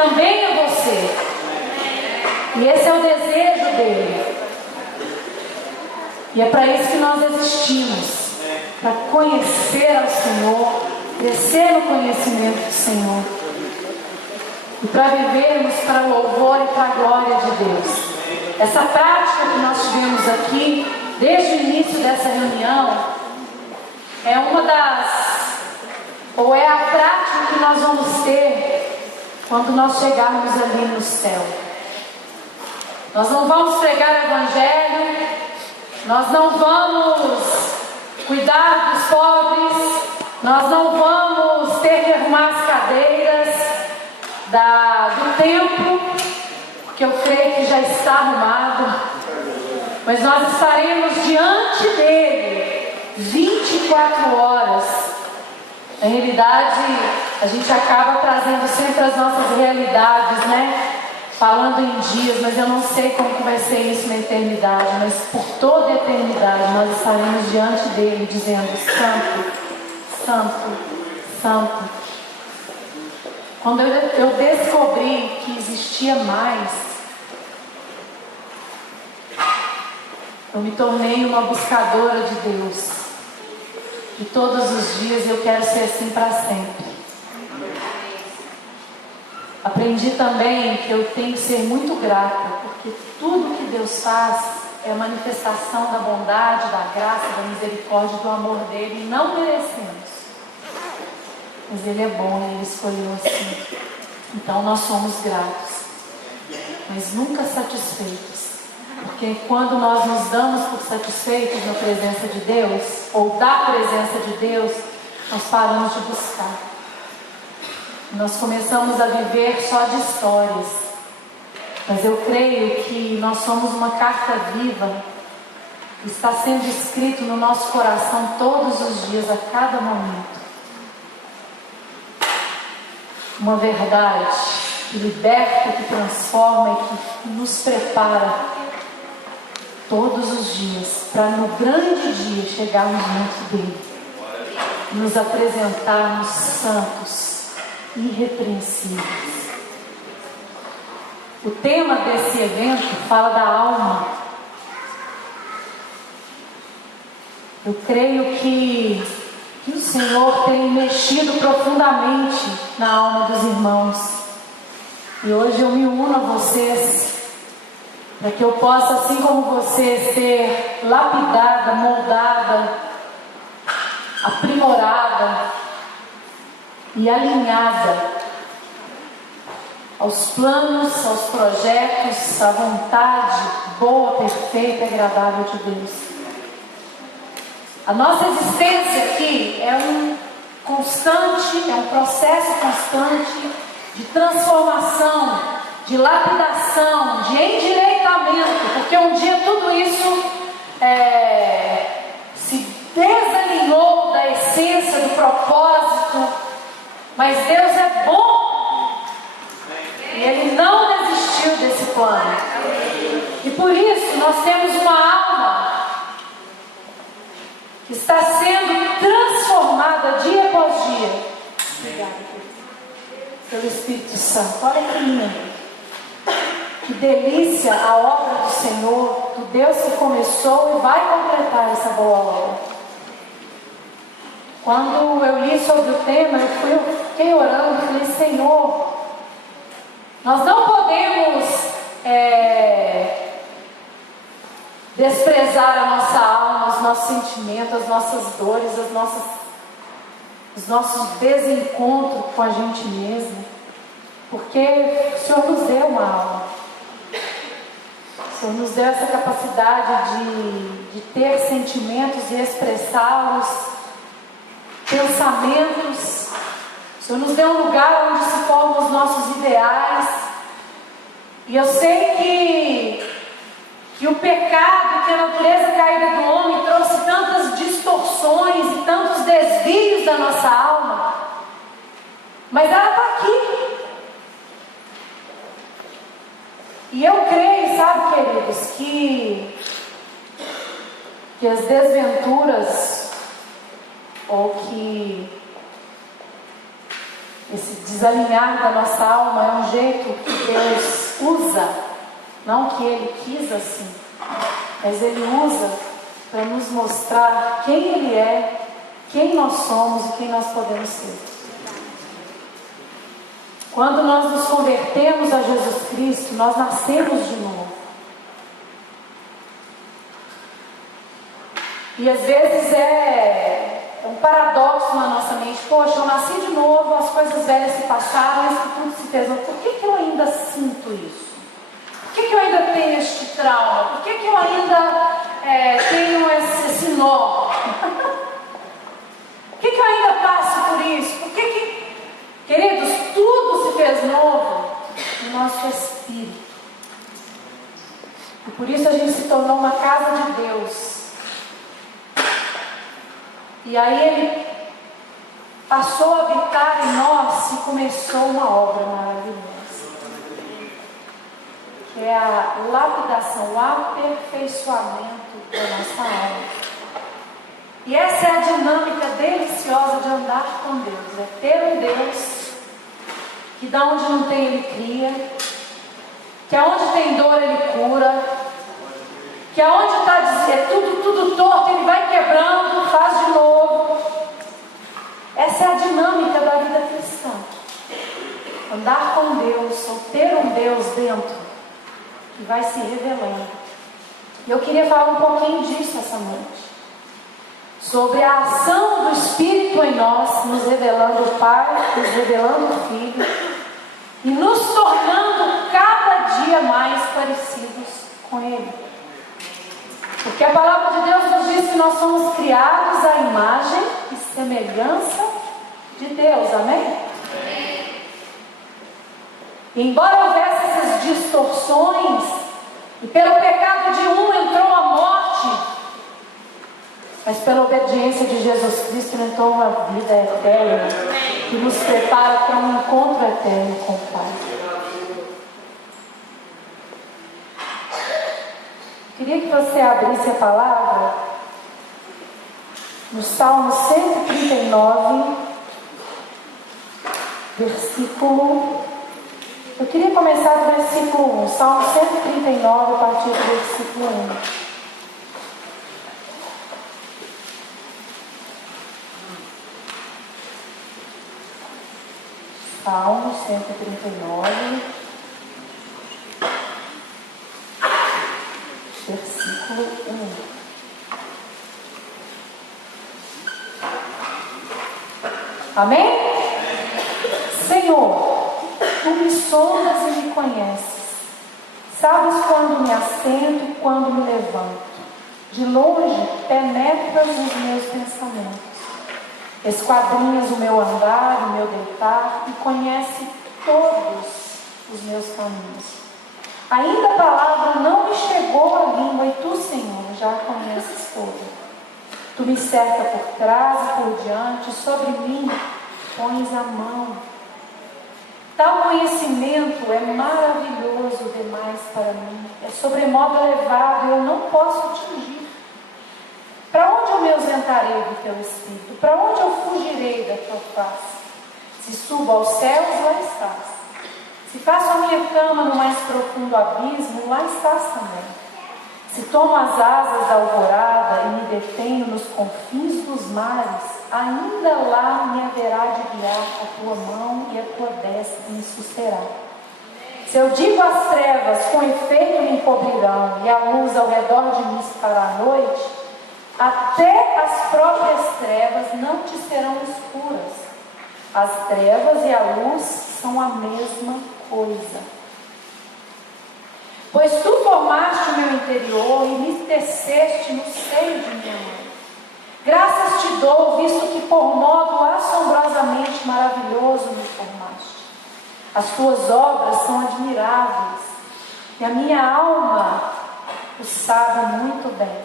também é você. E esse é o desejo dele. E é para isso que nós existimos, para conhecer ao Senhor, crescer no conhecimento do Senhor, e para vivermos para o louvor e para a glória de Deus. Essa prática que nós tivemos aqui, desde o início dessa reunião, é a prática que nós vamos ter quando nós chegarmos ali no céu. Nós não vamos pregar o Evangelho, nós não vamos cuidar dos pobres, nós não vamos ter que arrumar as cadeiras do templo, porque eu creio que já está arrumado, mas nós estaremos diante dele 24 horas. Na realidade, a gente acaba trazendo sempre as nossas realidades, né? Falando em dias, mas eu não sei como que vai ser isso na eternidade, mas por toda a eternidade nós estaremos diante dele dizendo: Santo, Santo, Santo. Quando eu descobri que existia mais, eu me tornei uma buscadora de Deus. E todos os dias eu quero ser assim para sempre. Aprendi também que eu tenho que ser muito grata, porque tudo que Deus faz é a manifestação da bondade, da graça, da misericórdia, do amor dele, e não merecemos. Mas ele é bom e ele escolheu assim. Então nós somos gratos, mas nunca satisfeitos. Porque quando nós nos damos por satisfeitos na presença de Deus, ou da presença de Deus, nós paramos de buscar. Nós começamos a viver só de histórias. Mas eu creio que nós somos uma carta viva, que está sendo escrito no nosso coração todos os dias, a cada momento. Uma verdade que liberta, que transforma e que nos prepara todos os dias, para no grande dia chegarmos diante dele, nos apresentarmos santos, irrepreensíveis. O tema desse evento fala da alma. Eu creio que o Senhor tem mexido profundamente na alma dos irmãos, e hoje eu me uno a vocês, para que eu possa, assim como você, ser lapidada, moldada, aprimorada e alinhada aos planos, aos projetos, à vontade boa, perfeita e agradável de Deus. A nossa existência aqui é um processo constante de transformação, de lapidação, de endireitamento, porque um dia tudo isso se desalinhou da essência, do propósito, mas Deus é bom e Ele não desistiu desse plano, e por isso nós temos uma alma que está sendo transformada dia após dia. Obrigada, pelo Espírito Santo. Olha que lindo. Que delícia a obra do Senhor, do Deus que começou e vai completar essa boa obra. Quando eu li sobre o tema, eu fiquei orando e falei: Senhor, nós não podemos desprezar a nossa alma, os nossos sentimentos, as nossas dores, os nossos desencontros com a gente mesmo, porque o Senhor nos deu uma alma. O Senhor nos deu essa capacidade de ter sentimentos e expressá-los, pensamentos. O Senhor nos deu um lugar onde se formam os nossos ideais. E eu sei que o pecado, que a natureza caída do homem trouxe tantas distorções e tantos desvios da nossa alma, mas ela está aqui. E eu creio, sabe, queridos, que as desventuras, ou que esse desalinhar da nossa alma é um jeito que Deus usa, não que Ele quis assim, mas Ele usa para nos mostrar quem Ele é, quem nós somos e quem nós podemos ser. Quando nós nos convertemos a Jesus Cristo, nós nascemos de novo. E às vezes é um paradoxo na nossa mente. Poxa, eu nasci de novo, as coisas velhas se passaram, isso tudo se fez. Por que eu ainda sinto isso? Por que eu ainda tenho este trauma? Por que eu ainda tenho esse nó? Por que eu ainda passo por isso? Queridos, tudo se fez novo no nosso espírito. E por isso a gente se tornou uma casa de Deus. E aí Ele passou a habitar em nós e começou uma obra maravilhosa, que é a lapidação, o aperfeiçoamento da nossa alma. E essa é a dinâmica deliciosa de andar com Deus, é ter um Deus que da onde não tem Ele cria, que aonde tem dor Ele cura, que aonde está tudo torto Ele vai quebrando, faz de novo. Essa é a dinâmica da vida cristã. Andar com Deus, ou ter um Deus dentro, que vai se revelando. E eu queria falar um pouquinho disso essa noite. Sobre a ação do Espírito em nós, nos revelando o Pai, nos revelando o Filho, e nos tornando cada dia mais parecidos com Ele. Porque a palavra de Deus nos diz que nós somos criados à imagem e semelhança de Deus, amém? E embora houvesse essas distorções, e pelo pecado de um entrou a morte, mas pela obediência de Jesus Cristo entrou uma vida eterna, que nos prepara para um encontro eterno com o Pai. Queria que você abrisse a palavra no Salmo 139, versículo... Eu queria começar do versículo 1, Salmo 139, a partir do versículo 1. Salmo 139, versículo 1. Amém? Senhor, Tu me sondas e me conheces. Sabes quando me assento e quando me levanto. De longe penetras os meus pensamentos. Esquadrinhas o meu andar, o meu deitar e conhece todos os meus caminhos. Ainda a palavra não me chegou à língua e Tu, Senhor, já a conheces toda. Tu me cerca por trás e por diante, sobre mim pões a mão. Tal conhecimento é maravilhoso demais para mim, é sobremodo elevado e eu não posso atingir. Para onde eu me ausentarei do Teu Espírito? Para onde eu fugirei da Tua face? Se subo aos céus, lá estás. Se faço a minha cama no mais profundo abismo, lá estás também. Se tomo as asas da alvorada e me detenho nos confins dos mares, ainda lá me haverá de guiar a Tua mão e a Tua destra me susterá. Se eu digo às trevas, com efeito me encobrirão, e a luz ao redor de mim se fará a noite, até as próprias trevas não te serão escuras. As trevas e a luz são a mesma coisa. Pois Tu formaste o meu interior e me teceste no seio de minha mãe. Graças Te dou, visto que por modo assombrosamente maravilhoso me formaste. As Tuas obras são admiráveis, e a minha alma o sabe muito bem.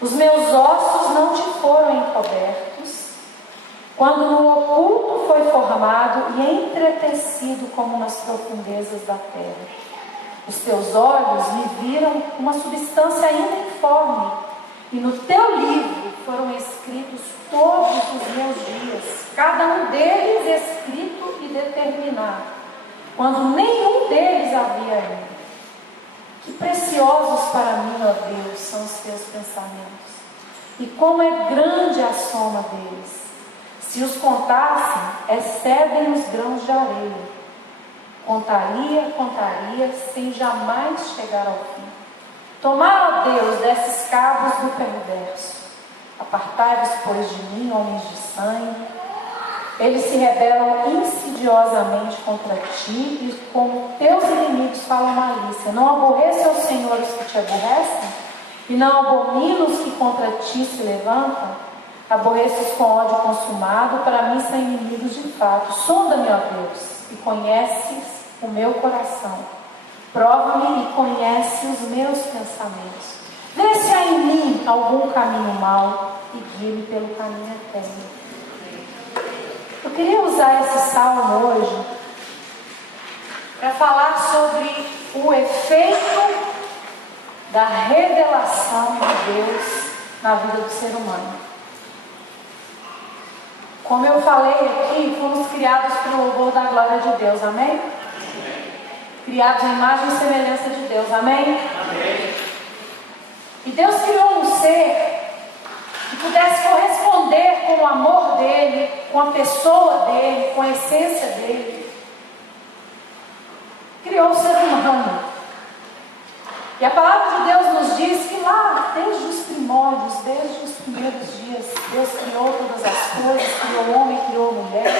Os meus ossos não Te foram encobertos, quando no oculto foi formado e entretecido como nas profundezas da terra. Os Teus olhos me viram uma substância ainda informe, e no Teu livro foram escritos todos os meus dias, cada um deles escrito e determinar, quando nenhum deles havia ainda. Que preciosos para mim, ó Deus, são os teus pensamentos, e como é grande a soma deles. Se os contassem, excedem os grãos de areia. Contaria, sem jamais chegar ao fim. Tomai, ó Deus, desses cabos do perverso. Apartai-vos, pois, de mim, homens de sangue. Eles se rebelam insidiosamente contra ti, e como teus inimigos falam malícia. Não aborreça, ó Senhor, os que te aborrecem, e não abomina os que contra ti se levantam. Aborreço-os com ódio consumado, para mim são inimigos de fato. Sonda-me, ó Deus, e conheces o meu coração. Prova-me e conhece os meus pensamentos. Vê se há em mim algum caminho mau e guie-me pelo caminho eterno. Eu queria usar esse salmo hoje para falar sobre o efeito da revelação de Deus na vida do ser humano. Como eu falei aqui, fomos criados para o louvor da glória de Deus, amém? Criados à imagem e semelhança de Deus, amém? Amém. E Deus criou um ser que pudesse corresponder com o amor dele, com a pessoa dele, com a essência dele. Criou o ser humano. E a palavra de Deus nos diz que lá, desde os primórdios, desde os primeiros dias, Deus criou todas as coisas, criou o homem, criou a mulher.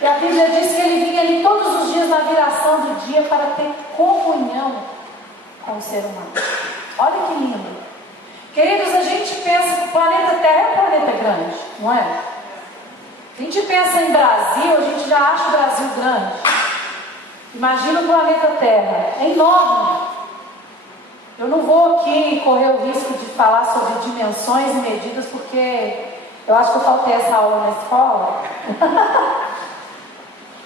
E a Bíblia diz que ele vinha ali todos os dias na viração do dia para ter comunhão com o ser humano. Olha que lindo. Queridos, a gente pensa que o planeta Terra é um planeta grande, não é? A gente pensa em Brasil, a gente já acha o Brasil grande. Imagina o planeta Terra, é enorme. Eu não vou aqui correr o risco de falar sobre dimensões e medidas, porque eu acho que eu faltei essa aula na escola.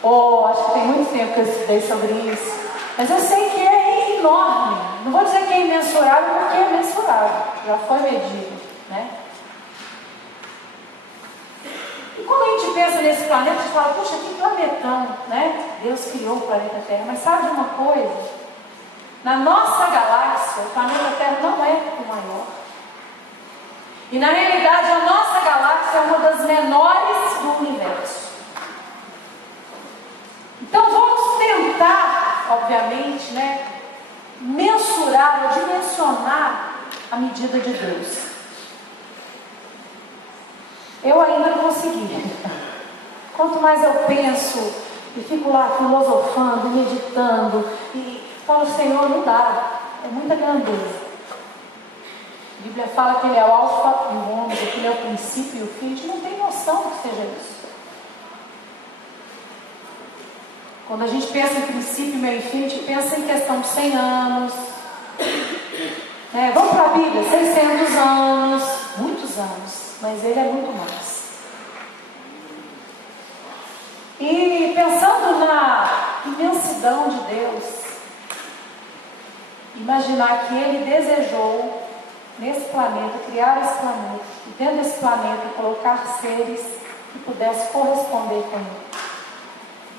Ou acho que tem muito tempo que eu estudei sobre isso. Mas eu sei que é enorme. Não vou dizer que é imensurável, porque é mensurável. Já foi medido, né? E quando a gente pensa nesse planeta, a gente fala, puxa, que planetão, né? Deus criou o planeta Terra. Mas sabe de uma coisa? Na nossa galáxia, o planeta Terra não é o maior. E na realidade, a nossa galáxia é uma das menores do universo. Então vamos tentar, obviamente, né, mensurar ou dimensionar a medida de Deus. Eu ainda não consegui. Quanto mais eu penso e fico lá filosofando, meditando e falo, Senhor, não dá, é muita grandeza. A Bíblia fala que Ele é o alfa e o ômega, que Ele é o princípio e o fim. A gente não tem noção do que seja isso. Quando a gente pensa em princípio, meio e fim, a gente pensa em questão de 100 anos. Vamos para a Bíblia, 600 anos, muitos anos, mas Ele é muito mais. E pensando na imensidão de Deus, imaginar que Ele desejou nesse planeta, criar esse planeta, e dentro desse planeta colocar seres que pudessem corresponder com Ele.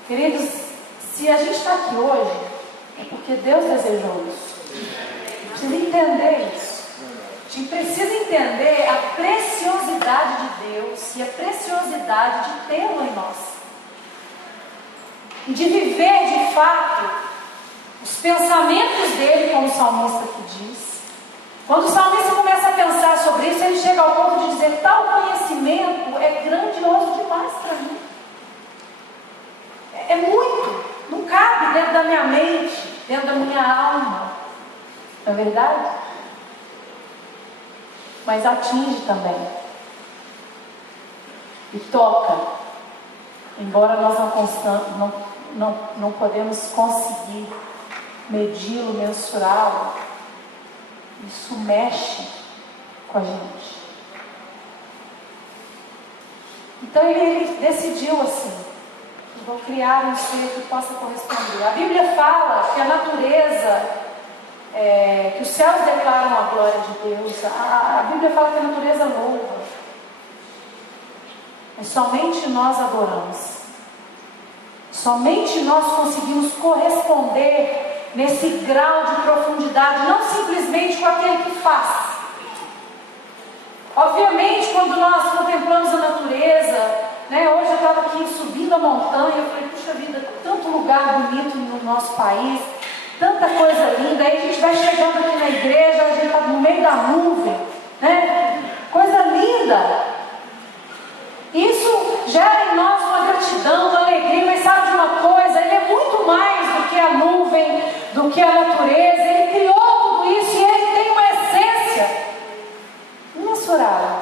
Queridos, se a gente está aqui hoje, é porque Deus desejou isso. Precisa entender isso. A gente precisa entender a preciosidade de Deus e a preciosidade de tê-lo em nós. E de viver de fato os pensamentos dele, como o salmista aqui diz. Quando o salmista começa a pensar sobre isso, ele chega ao ponto de dizer, tal conhecimento é grandioso demais para mim. É muito. Não cabe dentro da minha mente, dentro da minha alma. Não é verdade? Mas atinge também. E toca. Embora nós não podemos conseguir medi-lo, mensurá-lo, isso mexe com a gente. Então ele decidiu assim, vou criar um ser que possa corresponder. A Bíblia fala que a natureza, que os céus declaram a glória de Deus. A Bíblia fala que a natureza louva. Mas somente nós adoramos. Somente nós conseguimos corresponder nesse grau de profundidade, não simplesmente com aquele que faz. Obviamente, quando nós contemplamos a natureza, hoje eu estava aqui subindo a montanha, eu falei, puxa vida, tanto lugar bonito no nosso país, tanta coisa linda, aí a gente vai chegando aqui na igreja, a gente está no meio da nuvem, coisa linda. Isso gera em nós uma gratidão, uma alegria, mas sabe de uma coisa? Ele é muito mais do que a nuvem, do que a natureza, ele criou tudo isso e ele tem uma essência imensurável.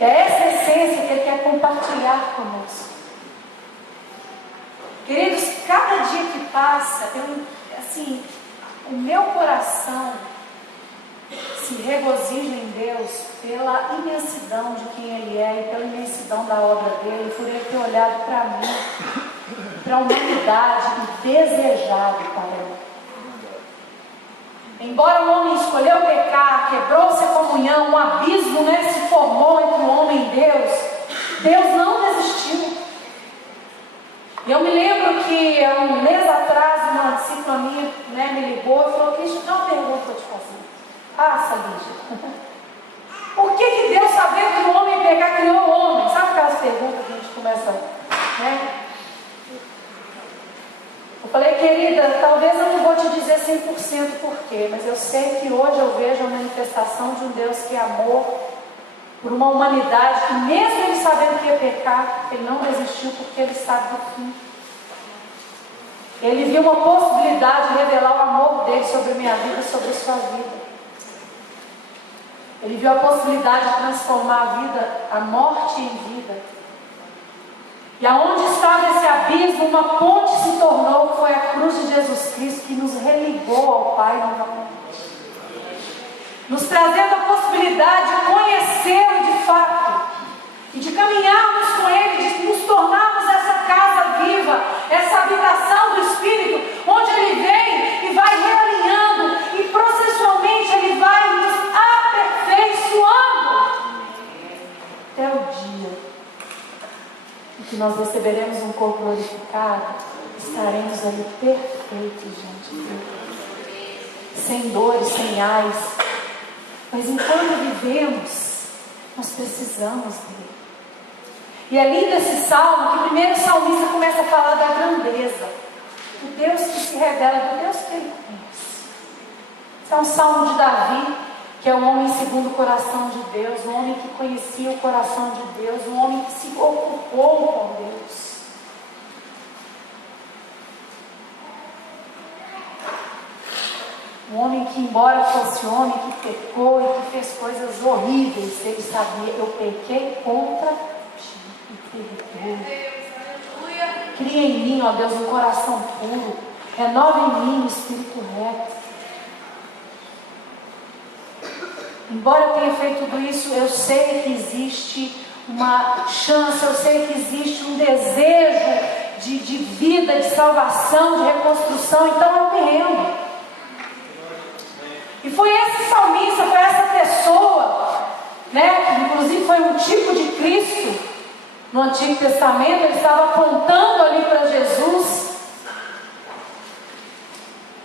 E é essa essência que ele quer compartilhar conosco. Queridos, cada dia que passa, o meu coração se regozija em Deus pela imensidão de quem Ele é e pela imensidão da obra dele, por Ele ter olhado para mim, para a humanidade e desejado para Ele. Embora o homem escolheu pecar, quebrou-se a comunhão, um abismo se formou entre o homem e Deus, Deus não desistiu. E eu me lembro que há um mês atrás uma discípula minha me ligou e falou, Cristian, tem uma pergunta para te fazer. Faça, Lígia. Por que Deus, sabendo que o homem ia pecar, criou o homem? Sabe aquelas perguntas que a gente começa, Eu falei, querida, talvez eu não vou te dizer 100% por quê, mas eu sei que hoje eu vejo a manifestação de um Deus que amou por uma humanidade que, mesmo ele sabendo que ia pecar, ele não desistiu porque ele sabe do fim. Ele viu uma possibilidade de revelar o amor dele sobre a minha vida, sobre a sua vida. Ele viu a possibilidade de transformar a vida, a morte em vida. E aonde estava esse abismo, uma ponte se tornou, foi a cruz de Jesus Cristo que nos religou ao Pai novamente. Nos trazendo a possibilidade de conhecê-lo de fato. E de caminharmos com Ele, de nos tornarmos essa casa viva, essa habitação do Espírito, onde Ele vem e vai realinhando, e processualmente Ele vai nos aperfeiçoando. Até o dia em que nós receberemos um corpo glorificado, estaremos ali perfeitos diante dele. Sem dores, sem ais. Mas enquanto vivemos, nós precisamos dele. E é lindo esse salmo, que primeiro o salmista começa a falar da grandeza, do Deus que se revela, do Deus que ele conhece. Esse é um salmo de Davi, que é um homem segundo o coração de Deus, um homem que conhecia o coração de Deus, um homem que se ocupou com Deus. Um homem que, embora fosse homem, que pecou e que fez coisas horríveis, ele sabia, eu pequei contra ti e perdoei. Cria em mim, ó Deus, um coração puro, renova em mim um espírito reto. Embora eu tenha feito tudo isso, eu sei que existe uma chance, eu sei que existe um desejo de vida, de salvação, de reconstrução, então eu me rendo. E foi esse salmista, foi essa pessoa, que inclusive foi um tipo de Cristo no Antigo Testamento, ele estava apontando ali para Jesus.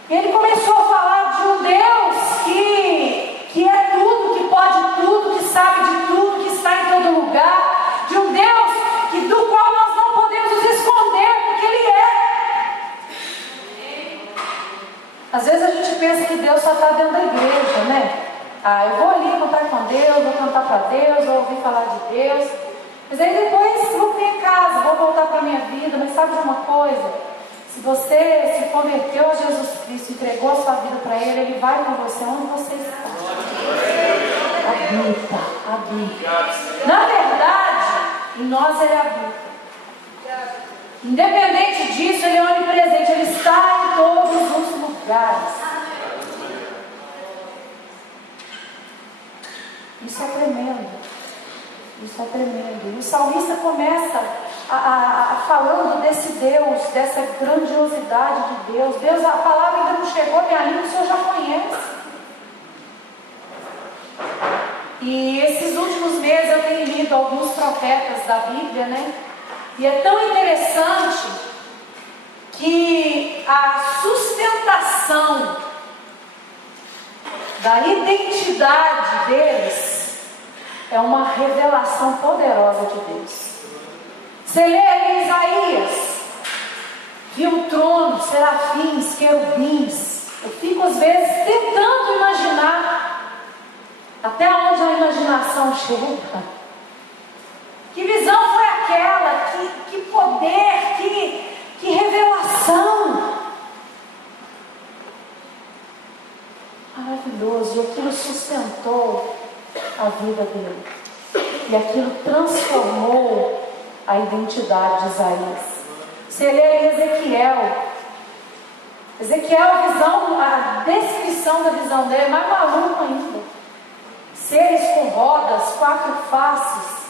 E ele começou a falar de um Deus que é tudo, que pode tudo, que sabe de tudo, que está em todo lugar, de um Deus do qual nós não podemos nos esconder, porque Ele é. Às vezes a gente pensa que Deus só está dentro da igreja, eu vou ali contar com Deus, vou cantar para Deus, vou ouvir falar de Deus, mas aí depois vou para minha casa, vou voltar para a minha vida. Mas sabe de uma coisa? Se você se converteu a Jesus Cristo, entregou a sua vida para Ele, Ele vai com você onde você está. Habita. Na verdade, em nós Ele habita. Independente disso, Ele é onipresente, Ele está em todos os lugares. Isso é tremendo. Isso é tremendo. E o salmista começa falando desse Deus, dessa grandiosidade de Deus. Deus, a palavra ainda não chegou à minha língua, o Senhor já conhece. E esses últimos meses eu tenho lido alguns profetas da Bíblia, E é tão interessante que a sustentação da identidade deles é uma revelação poderosa de Deus. Você lê ali Isaías, viu um trono, serafins, querubins. Eu fico às vezes tentando imaginar até onde a imaginação chega. Que visão foi aquela? Que poder, que revelação! Maravilhoso. E aquilo sustentou a vida dele. E aquilo transformou a identidade de Isaías. Você lê ali Ezequiel, a descrição da visão dele é mais maluco ainda. Seres com rodas, 4 faces.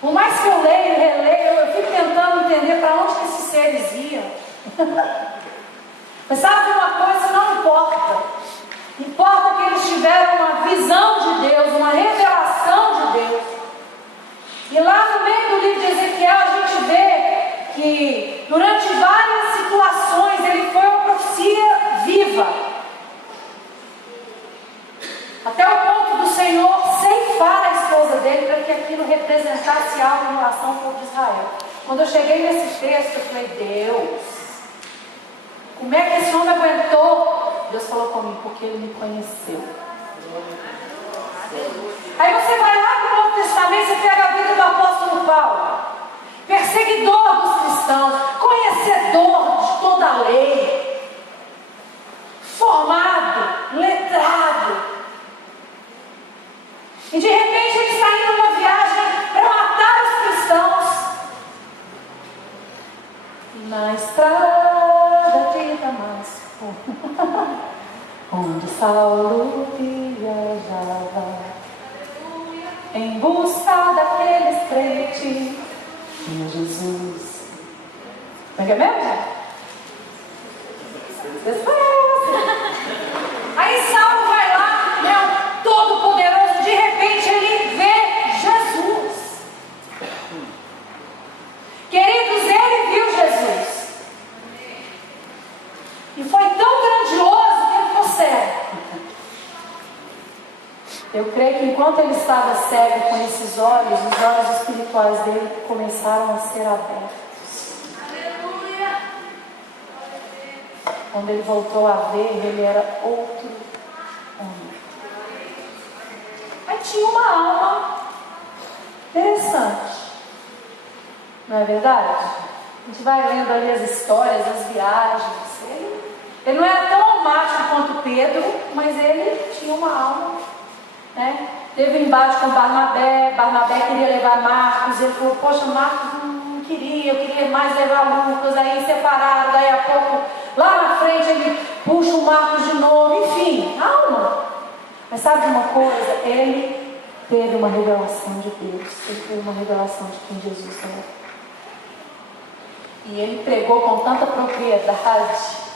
Por mais que eu leio e releio, eu fico tentando entender para onde que esses seres iam. Mas sabe uma coisa? Não importa. Importa que eles tiveram uma visão de Deus, uma revelação de Deus. E lá no meio do livro de Ezequiel a gente vê que durante várias situações ele foi uma profecia viva. Até o ponto do Senhor ceifar a esposa dele para que aquilo representasse algo em relação ao povo de Israel. Quando eu cheguei nesse texto, eu falei, Deus, como é que esse homem aguentou? Deus falou comigo, porque ele me conheceu. Aí você vai lá para o Novo Testamento, você pega a vida do apóstolo Paulo, perseguidor dos cristãos, conhecedor de toda a lei, formado, letrado. E de repente ele está indo numa viagem para matar os cristãos. Na estrada de Damasco, onde Saulo viajava, em busca daqueles crentes em Jesus. Como é mesmo? Vocês conhecem. Aí Saulo vai lá, né, todo poderoso, de repente ele vê Jesus. Queridos, ele viu Jesus. E foi tão grandioso que ele ficou cego. Eu creio que enquanto ele estava cego com esses olhos, os olhos espirituais dele começaram a ser abertos. Aleluia! Quando ele voltou a ver, ele era outro homem. Aí tinha uma alma interessante. Não é verdade? A gente vai lendo ali as histórias, as viagens. Ele não era tão macho quanto Pedro, mas ele tinha uma alma, né? Teve um embate com Barnabé queria levar Marcos, ele falou, poxa, Marcos não queria, eu queria mais levar Lucas, aí separaram, daí a pouco, lá na frente ele puxa o Marcos de novo, enfim, alma. Mas sabe uma coisa? Ele teve uma revelação de Deus, ele teve uma revelação de quem Jesus é. E ele pregou com tanta propriedade,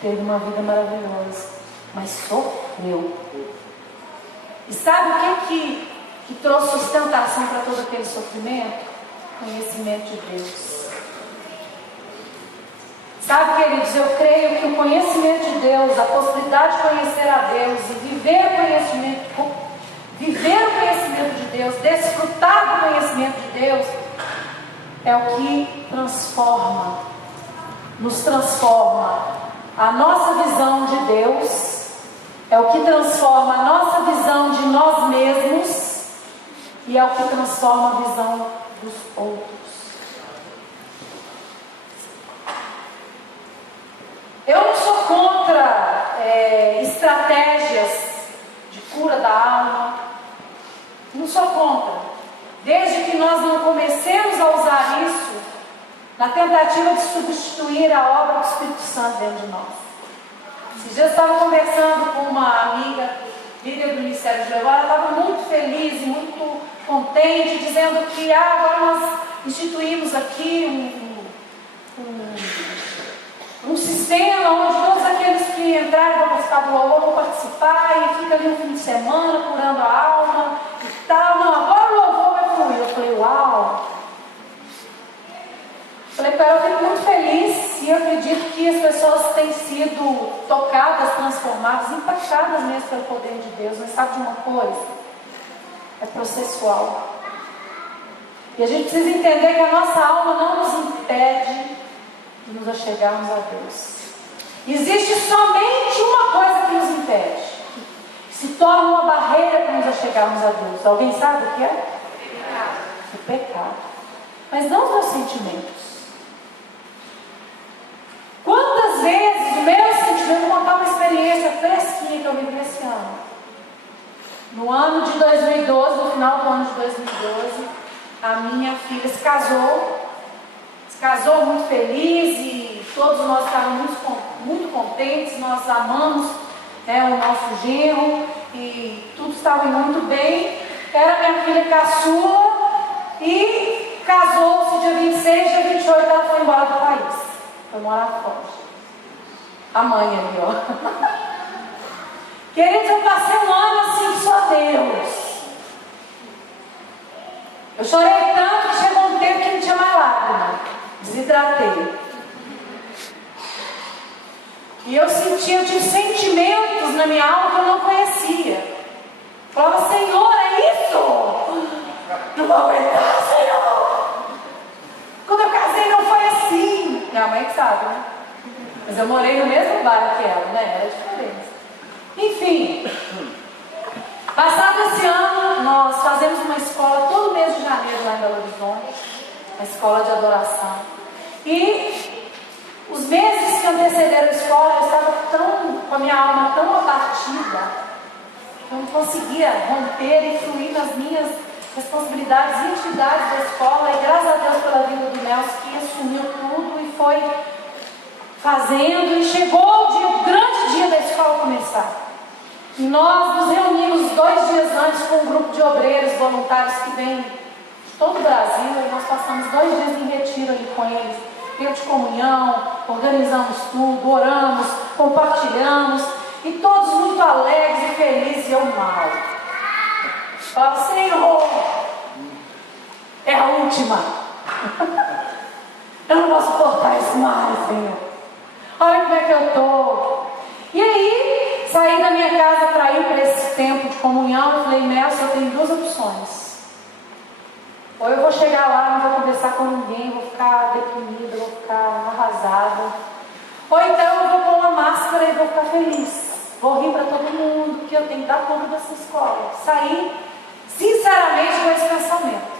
teve uma vida maravilhosa, mas sofreu. E sabe o que trouxe sustentação para todo aquele sofrimento? Conhecimento de Deus. Sabe, queridos, eu creio que o conhecimento de Deus, a possibilidade de conhecer a Deus e viver o conhecimento de Deus, desfrutar do conhecimento de Deus, é o que nos transforma. A nossa visão de Deus é o que transforma a nossa visão de nós mesmos e é o que transforma a visão dos outros. Eu não sou contra estratégias de cura da alma, não sou contra, desde que nós não comecemos a usar isso na tentativa de substituir a obra do Espírito Santo dentro de nós. Esses dias eu estava conversando com uma amiga, líder do Ministério de Jeová, ela estava muito feliz e muito contente, dizendo que agora nós instituímos aqui um sistema onde todos aqueles que entrarem vão participar do louvor vão participar e fica ali um fim de semana curando a alma e tal. Não, agora o louvor vai fluir. Eu falei, uau! Falei para ela, eu fico muito feliz e eu acredito que as pessoas têm sido tocadas, transformadas, impactadas mesmo pelo poder de Deus. Mas sabe de uma coisa? É processual. E a gente precisa entender que a nossa alma não nos impede de nos achegarmos a Deus. Existe somente uma coisa que nos impede, que se torna uma barreira para nos achegarmos a Deus. Alguém sabe o que é? O pecado. Mas não os meus sentimentos. Quantas vezes o meu sentimento, vou contar uma experiência fresquinha que eu vivi esse ano. No ano de 2012, no final do ano de 2012, a minha filha se casou muito feliz e todos nós estávamos muito contentes, nós amamos, né, o nosso genro e tudo estava indo muito bem. Era minha filha caçula e casou-se dia 26, dia 28 ela foi embora do país, foi morar fora. A mãe ali, ó. Queridos, eu passei um ano assim, só Deus. Eu chorei tanto que chegou um tempo que não tinha mais lágrima. Desidratei. E eu tive sentimentos na minha alma que eu não conhecia. Falava, Senhor, é isso? Não vou aguentar, Senhor. Quando eu casei não foi assim. Minha mãe que sabe, né? Mas eu morei no mesmo bairro que ela, né? Era diferente. Enfim, passado esse ano, nós fazemos uma escola todo mês de janeiro lá em Belo Horizonte, uma escola de adoração. E os meses que antecederam a escola, eu estava com a minha alma tão abatida, que eu não conseguia romper e fluir nas minhas responsabilidades e atividades da escola. E graças a Deus pela vida do Nelson, que assumiu tudo e foi fazendo, e chegou o grande dia da escola começar. E nós nos reunimos 2 dias antes com um grupo de obreiros voluntários que vem de todo o Brasil, e nós passamos 2 dias em retiro ali com eles, tempo de comunhão, organizamos tudo, oramos, compartilhamos, e todos muito alegres e felizes, e eu mal. Falava, Senhor, é a última. Eu não posso suportar isso mais, Senhor. Olha como é que eu estou. E aí, saí da minha casa para ir para esse tempo de comunhão. Eu falei, Nelson, eu tenho 2 opções. Ou eu vou chegar lá, não vou conversar com ninguém, vou ficar deprimida, vou ficar arrasada. Ou então eu vou pôr uma máscara e vou ficar feliz. Vou rir para todo mundo, que eu tenho que dar conta dessa escola. Saí, sinceramente, com esse pensamento.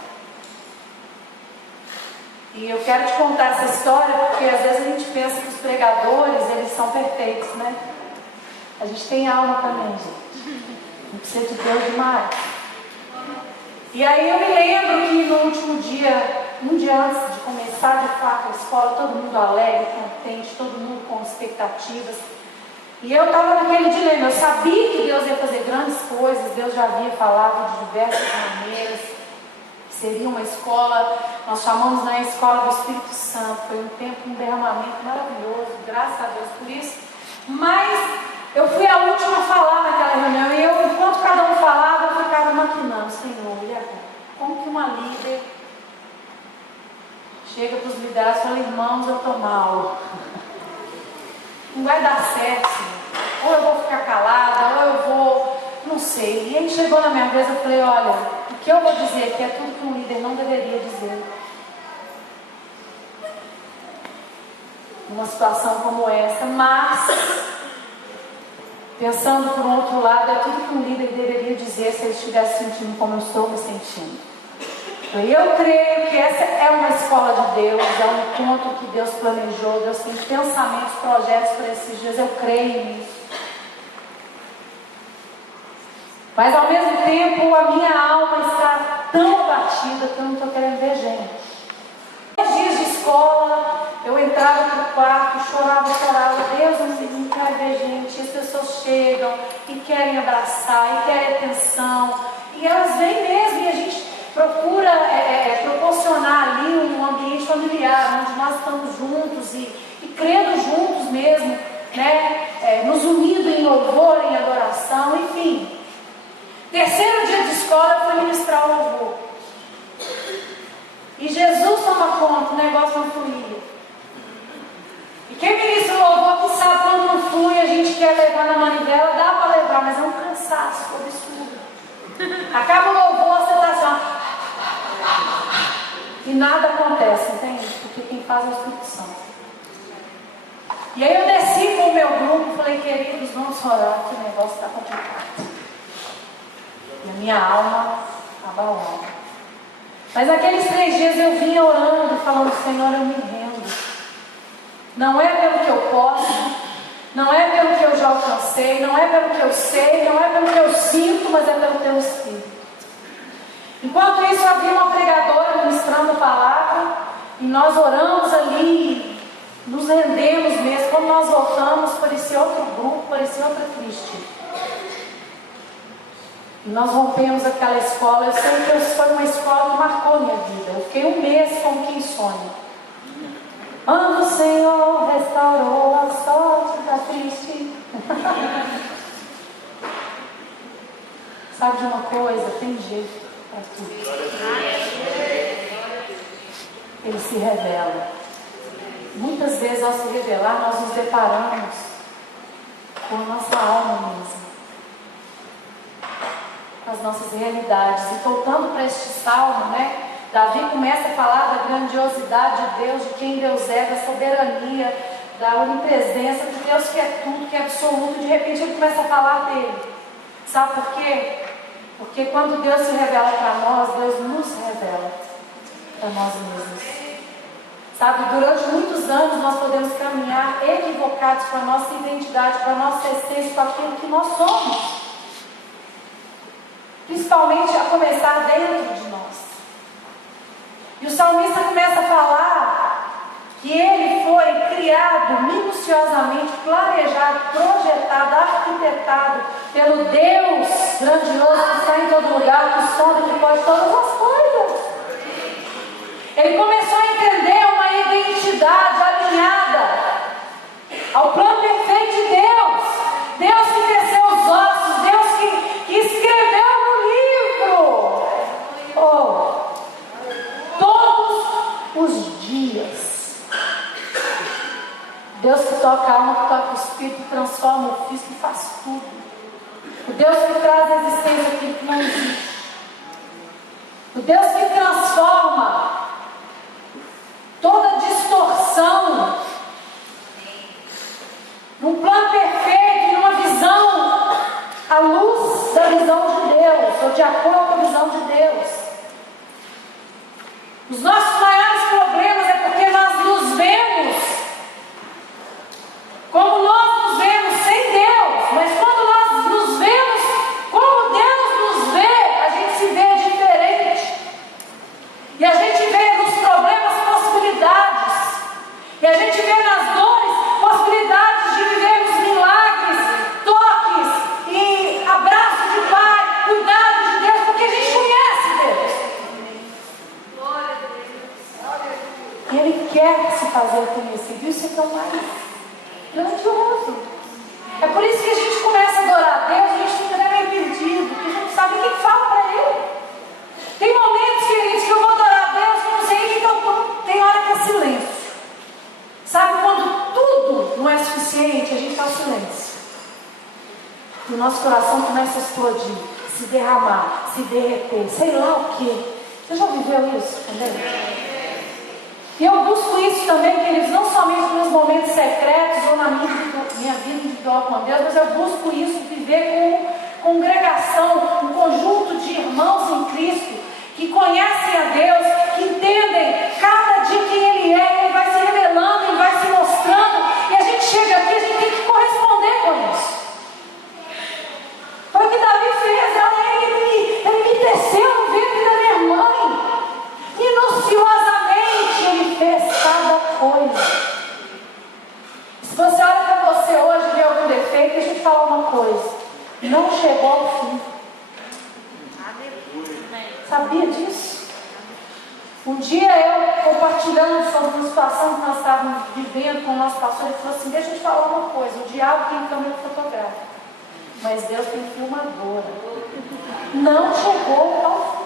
E eu quero te contar essa história porque às vezes a gente pensa que os pregadores, eles são perfeitos, né? A gente tem alma também, gente. Não precisa de Deus demais. E aí eu me lembro que no último dia, um dia antes de começar de fato a escola, todo mundo alegre, contente, todo mundo com expectativas. E eu estava naquele dilema, eu sabia que Deus ia fazer grandes coisas, Deus já havia falado de diversas maneiras. Seria uma escola, nós chamamos na escola do Espírito Santo, foi um tempo, um derramamento maravilhoso, graças a Deus por isso. Mas eu fui a última a falar naquela reunião, e eu, enquanto cada um falava, eu ficava maquinando, Senhor, e agora? Como que uma líder chega para os liderados e fala, irmãos, eu estou mal. Não vai dar certo, Senhor. Ou eu vou ficar calada, ou eu vou, não sei. E aí chegou na minha vez, eu falei, olha, o que eu vou dizer aqui é tudo que um líder não deveria dizer. Numa situação como essa, mas, pensando por um outro lado, é tudo que um líder deveria dizer se ele estivesse sentindo como eu estou me sentindo. Eu creio que essa é uma escola de Deus, é um encontro que Deus planejou, Deus tem pensamentos, projetos para esses dias, eu creio nisso. Mas ao mesmo tempo a minha alma está tão abatida que eu não estou querendo ver gente. 10 dias de escola, eu entrava no quarto, chorava, Deus, eu não quero ver gente. As pessoas chegam e querem abraçar, e querem atenção, e elas vêm mesmo, e a gente procura proporcionar ali um ambiente familiar, onde nós estamos juntos e crendo juntos mesmo, né? Nos unindo em louvor, em adoração, enfim. 3º dia de escola eu fui ministrar o louvor. E Jesus toma conta, o negócio não fluía. E quem ministra o louvor que sabe quando não flui, a gente quer levar na manivela, dá para levar, mas é um cansaço absurdo. Acaba o louvor, você está assim, e nada acontece, entende? Porque quem faz é o Espírito Santo. E aí eu desci com o meu grupo e falei, queridos, vamos orar, que o negócio está complicado. E a minha alma abalada. Mas naqueles 3 dias eu vinha orando, falando, Senhor, eu me rendo. Não é pelo que eu posso, não é pelo que eu já alcancei, não é pelo que eu sei, não é pelo que eu sinto, mas é pelo teu Espírito. Enquanto isso, havia uma pregadora ministrando a palavra, e nós oramos ali, nos rendemos mesmo. Quando nós voltamos, parecia outro grupo, parecia outra Cristo. E nós rompemos aquela escola. Eu sei que foi uma escola que marcou minha vida. Eu fiquei 1 mês como quem sonha. Quando o Senhor restaurou a sorte da triste. Sabe de uma coisa? Tem jeito para tudo. Ele se revela. Muitas vezes, ao se revelar, nós nos deparamos com a nossa alma mesmo, com as nossas realidades. E voltando para este salmo, né? Davi começa a falar da grandiosidade de Deus, de quem Deus é, da soberania, da onipresença, de Deus que é tudo, que é absoluto. De repente ele começa a falar dele. Sabe por quê? Porque quando Deus se revela para nós, Deus nos revela para nós mesmos. Sabe, durante muitos anos nós podemos caminhar equivocados com a nossa identidade, com a nossa essência, com aquilo que nós somos. Principalmente a começar dentro de nós. E o salmista começa a falar que ele foi criado minuciosamente, planejado, projetado, arquitetado pelo Deus grandioso que está em todo lugar, que sonda, que pode todas as coisas. Ele começou a entender uma identidade alinhada ao plano perfeito de Deus. Deus que teceu os ossos, Deus que escreveu no livro. Todos os dias. Deus que toca a alma, que toca o espírito, transforma o físico e faz tudo. O Deus que traz à existência aquilo que não existe. O Deus que transforma toda distorção num plano perfeito, numa visão à luz da visão de Deus, ou de acordo com a visão de Deus. Os nossos maiores problemas é porque nós nos vemos como nós nos vemos sem Deus, mas quando nós nos vemos como Deus nos vê, a gente se vê diferente. E a gente vê nos problemas possibilidades. E a gente vê nas dores possibilidades de vivermos milagres, toques e abraço de Pai, cuidado de Deus, porque a gente conhece Deus. E Ele quer se fazer conhecido. Isso é tão mais grandioso. É por isso que a gente começa a adorar a Deus, a gente fica meio perdido, porque a gente não sabe o que fala para Ele. Tem momentos, queridos, que eu vou adorar a Deus, que eu não sei o que eu estou. Tem hora que é silêncio. Sabe quando tudo não é suficiente, a gente faz silêncio. E o nosso coração começa a explodir, se derramar, se derreter, sei lá o quê. Você já viveu isso também? E eu busco isso também, queridos, não somente nos meus momentos secretos ou na minha vida individual com Deus, mas eu busco isso, viver com congregação, um conjunto de irmãos em Cristo, que conhecem a Deus, que entendem cada dia quem Ele é, Ele vai se revelando, Ele vai se mostrando, e a gente chega aqui, a gente tem que corresponder com isso. Foi o que Davi fez, ele me teceu no ventre da minha mãe, minuciosamente Ele fez cada coisa. Se você olha para você hoje e vê algum defeito, deixa eu te falar uma coisa, não chegou ao fim. Sabia disso? Um dia eu, compartilhando sobre uma situação que nós estávamos vivendo com o nosso pastor, ele falou assim, deixa eu te falar uma coisa, o diabo tem câmera fotográfica, mas Deus tem filmadora. Não chegou ao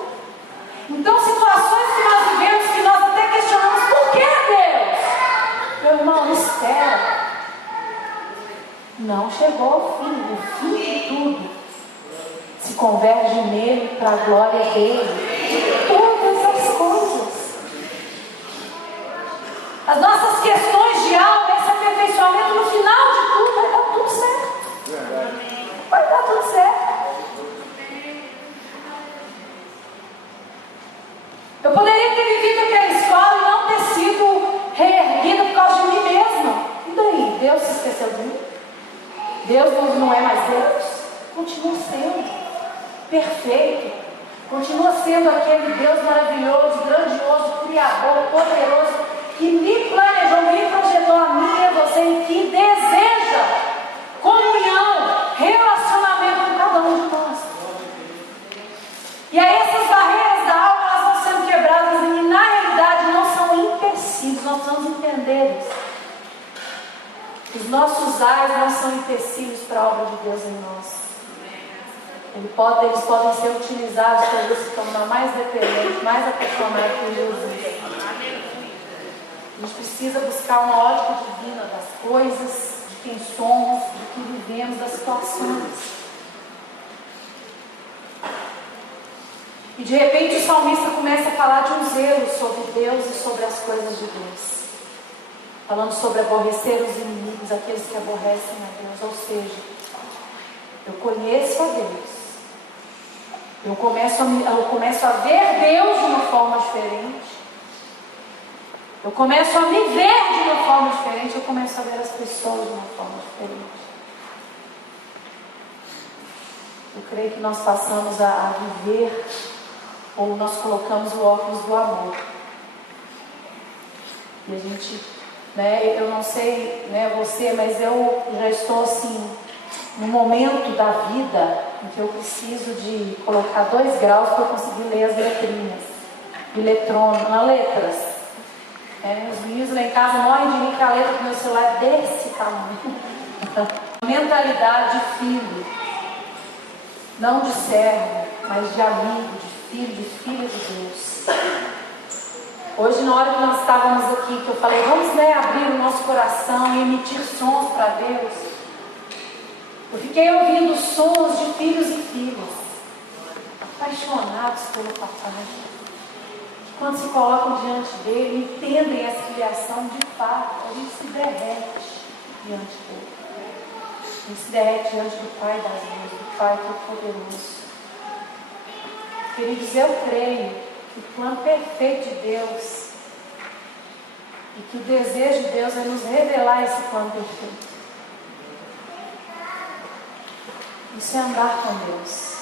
fim. Então, situações que nós vivemos, que nós até questionamos, por que Deus? Meu irmão, espera. Não chegou ao fim, o fim de tudo se converge nele para a glória dele. Todas as coisas. As nossas questões de alma, esse aperfeiçoamento, no final de tudo, vai dar tudo certo. Vai dar tudo certo. Eu poderia ter vivido aquela escola e não ter sido reerguida por causa de mim mesma. E daí? Deus se esqueceu de mim? Deus não é mais Deus? Continua sendo perfeito. Continua sendo aquele Deus maravilhoso, grandioso, criador, poderoso, que me planejou, me projetou a mim e a você, e que deseja comunhão, relacionamento com cada um de nós. E aí essas barreiras da alma, elas vão sendo quebradas e na realidade não são empecilhos. Nós precisamos entender isso. Os nossos ais não são empecilhos para a obra de Deus em nós. Eles podem ser utilizados para se tornar mais dependentes, mais apaixonados por Jesus. A gente precisa buscar uma ótica divina das coisas, de quem somos, do que vivemos, das situações. E de repente o salmista começa a falar de um zelo sobre Deus e sobre as coisas de Deus. Falando sobre aborrecer os inimigos, aqueles que aborrecem a Deus. Ou seja, eu conheço a Deus. Eu começo a ver Deus de uma forma diferente. Eu começo a me ver de uma forma diferente. Eu começo a ver as pessoas de uma forma diferente. Eu creio que nós passamos a viver, ou nós colocamos o óculos do amor. E a gente, eu não sei, você, mas eu já estou assim, no momento da vida em que eu preciso de colocar 2 graus para eu conseguir ler as letrinhas, de letras. Os meninos lá em casa morrem de mim que a letra do meu celular é desse tamanho. Mentalidade de filho, não de servo, mas de amigo, de filho, de filha de Deus. Hoje, na hora que nós estávamos aqui, que eu falei, vamos abrir o nosso coração e emitir sons para Deus. Eu fiquei ouvindo sons de filhos e filhas, apaixonados pelo papai. Quando se colocam diante dele, entendem essa filiação de fato, a gente se derrete diante dele. A gente se derrete diante do Pai das luzes, do Pai Todo-Poderoso. Queridos, eu creio que o plano perfeito de Deus e que o desejo de Deus é nos revelar esse plano perfeito. Isso é andar com Deus.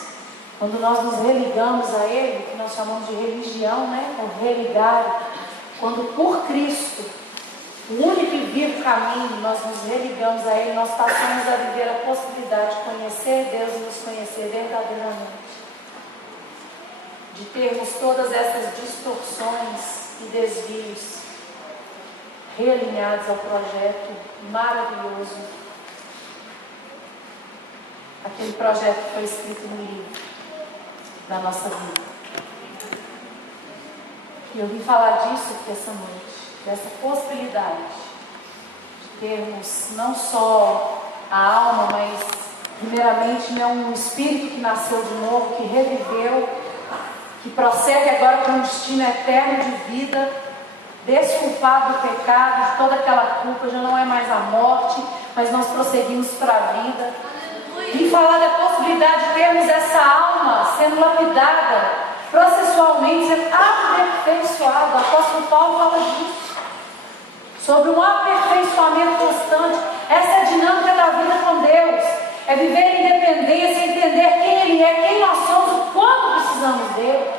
Quando nós nos religamos a Ele, que nós chamamos de religião, ou religar, quando por Cristo, o único e vivo caminho, nós nos religamos a Ele, nós passamos a viver a possibilidade de conhecer Deus e nos conhecer verdadeiramente. De termos todas essas distorções e desvios realinhados ao projeto maravilhoso. Aquele projeto que foi escrito no livro da nossa vida. E eu vim falar disso aqui essa noite, dessa possibilidade de termos não só a alma, mas primeiramente um espírito que nasceu de novo, que reviveu, que prossegue agora para um destino eterno de vida, desculpado do pecado, de toda aquela culpa, já não é mais a morte, mas nós prosseguimos para a vida. E falar da possibilidade de termos essa alma sendo lapidada, processualmente, sendo aperfeiçoada. O apóstolo Paulo fala disso, sobre um aperfeiçoamento constante. Essa é a dinâmica da vida com Deus, é viver em independência, entender quem Ele é, quem nós somos, o quanto precisamos dele.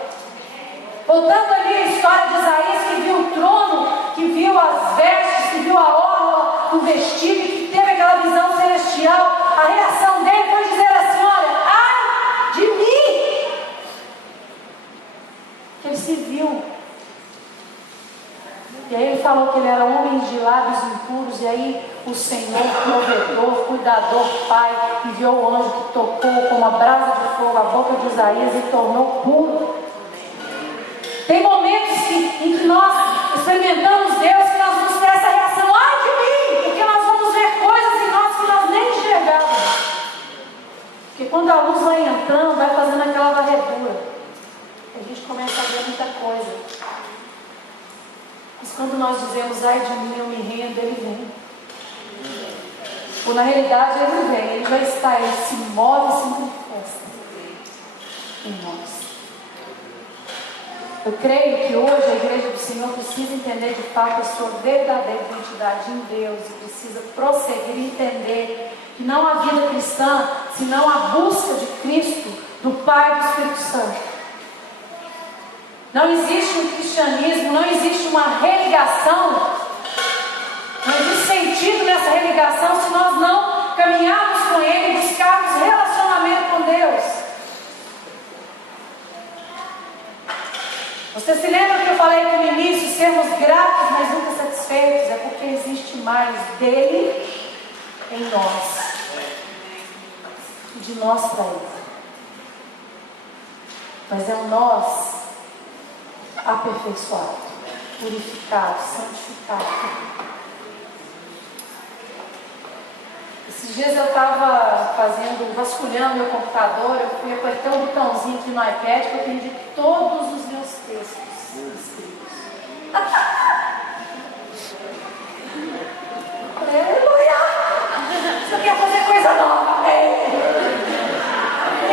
Voltando ali a história de Isaías, que viu o trono, que viu as vestes, que viu a orla do vestido, que teve aquela visão celestial. A reação dele foi dizer assim: olha, ai de mim, que ele se viu. E aí ele falou que ele era homem de lábios impuros. E aí o Senhor, provedor, cuidador, Pai, enviou o anjo que tocou com uma brasa de fogo a boca de Isaías e tornou puro. Tem momentos em que nós experimentamos Deus, que nós vamos ter essa reação, ai de mim, porque nós vamos ver coisas em nós que nós nem enxergávamos. Porque quando a luz vai entrando, vai fazendo aquela varredura, a gente começa a ver muita coisa. Mas quando nós dizemos, ai de mim, eu me rendo, ele vem. Ou na realidade ele não vem, ele já está, ele se move e se manifesta em nós. Eu creio que hoje a igreja do Senhor precisa entender de fato a sua verdadeira identidade em Deus e precisa prosseguir e entender que não há vida cristã senão a busca de Cristo, do Pai e do Espírito Santo. Não existe um cristianismo, não existe uma religação, não existe sentido nessa religação se nós não caminharmos com Ele e buscarmos relacionamento com Deus. Você se lembra que eu falei que no início sermos gratos, mas nunca satisfeitos? É porque existe mais dele em nós e de nós para ele. Mas é um nós aperfeiçoado, purificado, santificado. Esses dias eu estava vasculhando meu computador, eu fui apertar um botãozinho aqui no iPad que eu aprendi todos os meus textos escritos. Aleluia! Você quer fazer coisa nova, amém?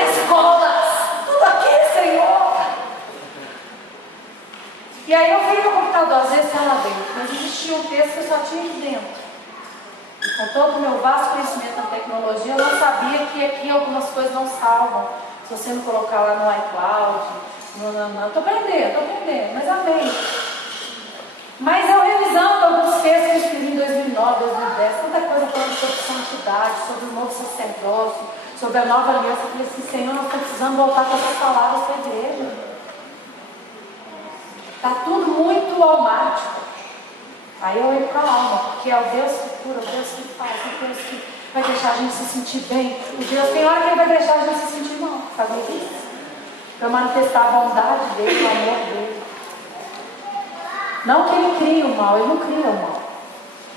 Escolas, tudo aqui, Senhor. E aí eu fui no computador, às vezes lá dentro, mas existia um texto que eu só tinha aqui dentro. Com todo o meu vasto conhecimento na tecnologia, eu não sabia que aqui algumas coisas não salvam. Se você não colocar lá no iCloud, estou aprendendo, mas amém. Mas eu revisando alguns textos que eu escrevi em 2009, 2010, tanta coisa falando sobre santidade, sobre o novo sacerdócio, sobre a nova aliança, eu falei assim, Senhor, nós estamos precisando voltar com essas palavras para a igreja. Está tudo muito almático. Aí eu olho para a alma, porque é o Deus que cura, o Deus que faz, o Deus que vai deixar a gente se sentir bem. O Deus tem hora que ele vai deixar a gente se sentir mal, sabia disso? Para manifestar a bondade dele, o amor dele. Não que ele crie o mal, ele não cria o mal.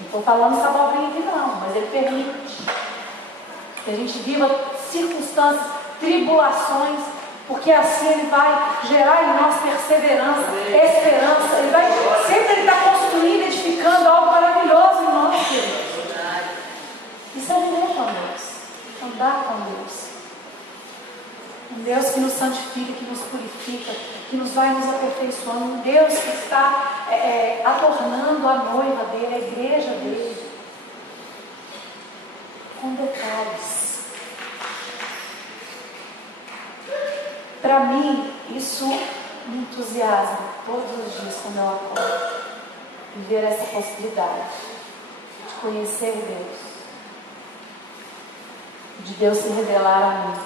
Não estou falando essa abobrinha aqui não, mas ele permite que a gente viva circunstâncias, tribulações, porque assim ele vai gerar em nós perseverança, esperança. Ele vai sempre estar construindo, edificando algo maravilhoso em nós, queridos. Isso é viver com Deus, andar com Deus. Um Deus que nos santifica, que nos purifica, que nos vai nos aperfeiçoando. Um Deus que está adornando a noiva dele, a igreja dele, com detalhes. Para mim, isso me entusiasma todos os dias quando eu acordo. Viver essa possibilidade de conhecer Deus, de Deus se revelar a mim.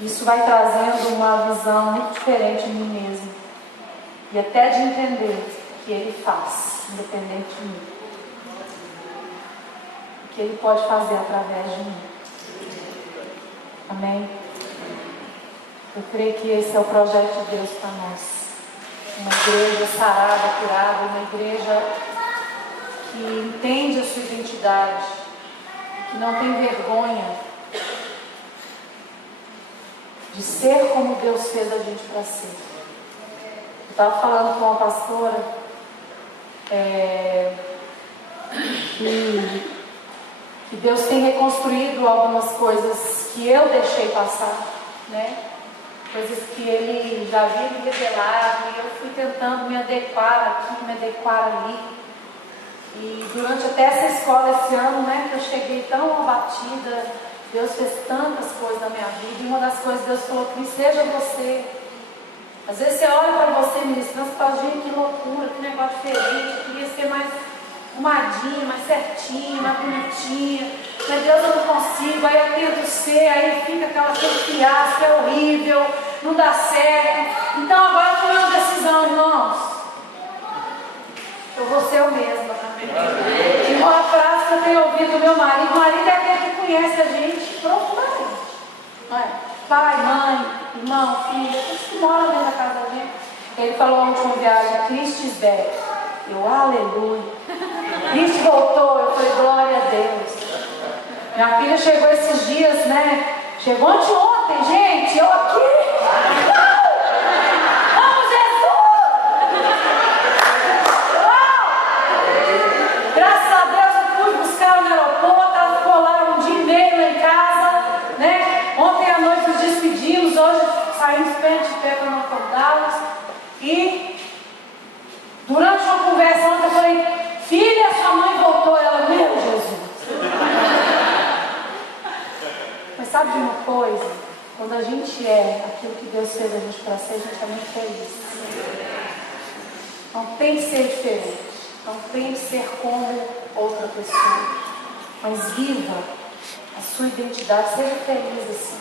Isso vai trazendo uma visão muito diferente de mim mesmo. E até de entender que Ele faz, independente de mim. O que Ele pode fazer através de mim. Amém? Eu creio que esse é o projeto de Deus para nós. Uma igreja sarada, curada, uma igreja que entende a sua identidade, que não tem vergonha de ser como Deus fez a gente para ser. Eu estava falando com uma pastora que Deus tem reconstruído algumas coisas que eu deixei passar, né? Coisas que Ele já havia me revelado, e eu fui tentando me adequar aqui, me adequar ali. E durante até essa escola esse ano, né, que eu cheguei tão abatida, Deus fez tantas coisas na minha vida, e uma das coisas Deus falou que seja você. Às vezes você olha para você ministrando e fala, gente, que loucura, que negócio diferente, eu queria ser mais arrumadinha, mais certinha, mais bonitinha, mas Deus eu não consigo, aí eu tento ser, aí fica aquela fiasco, é horrível, não dá certo. Então agora eu tomei uma decisão, irmãos, eu vou ser eu mesma. E uma frase que eu tenho ouvido do meu marido: o marido é aquele que conhece a gente profundamente, não é? Pai, mãe, irmão, filho, todos que moram dentro da casa da gente. Ele falou a última viagem, Cristo is back. Eu, aleluia. Cristo voltou, eu falei, glória a Deus. Minha filha chegou esses dias, né? Chegou ontem, gente, eu aqui. Vamos, Jesus! Uau! Graças a Deus eu fui buscar no aeroporto, ela ficou lá um dia e meio lá em casa, né? Ontem à noite nos despedimos, hoje saímos pé de pé para não acordá-los. E durante uma conversa ontem eu falei, filha, sua mãe voltou. Ela, meu Jesus. Mas sabe de uma coisa? Quando a gente é aquilo que Deus fez a gente para ser, a gente está muito feliz. Não tem que ser diferente. Não tem que ser como outra pessoa. Mas viva a sua identidade. Seja feliz assim.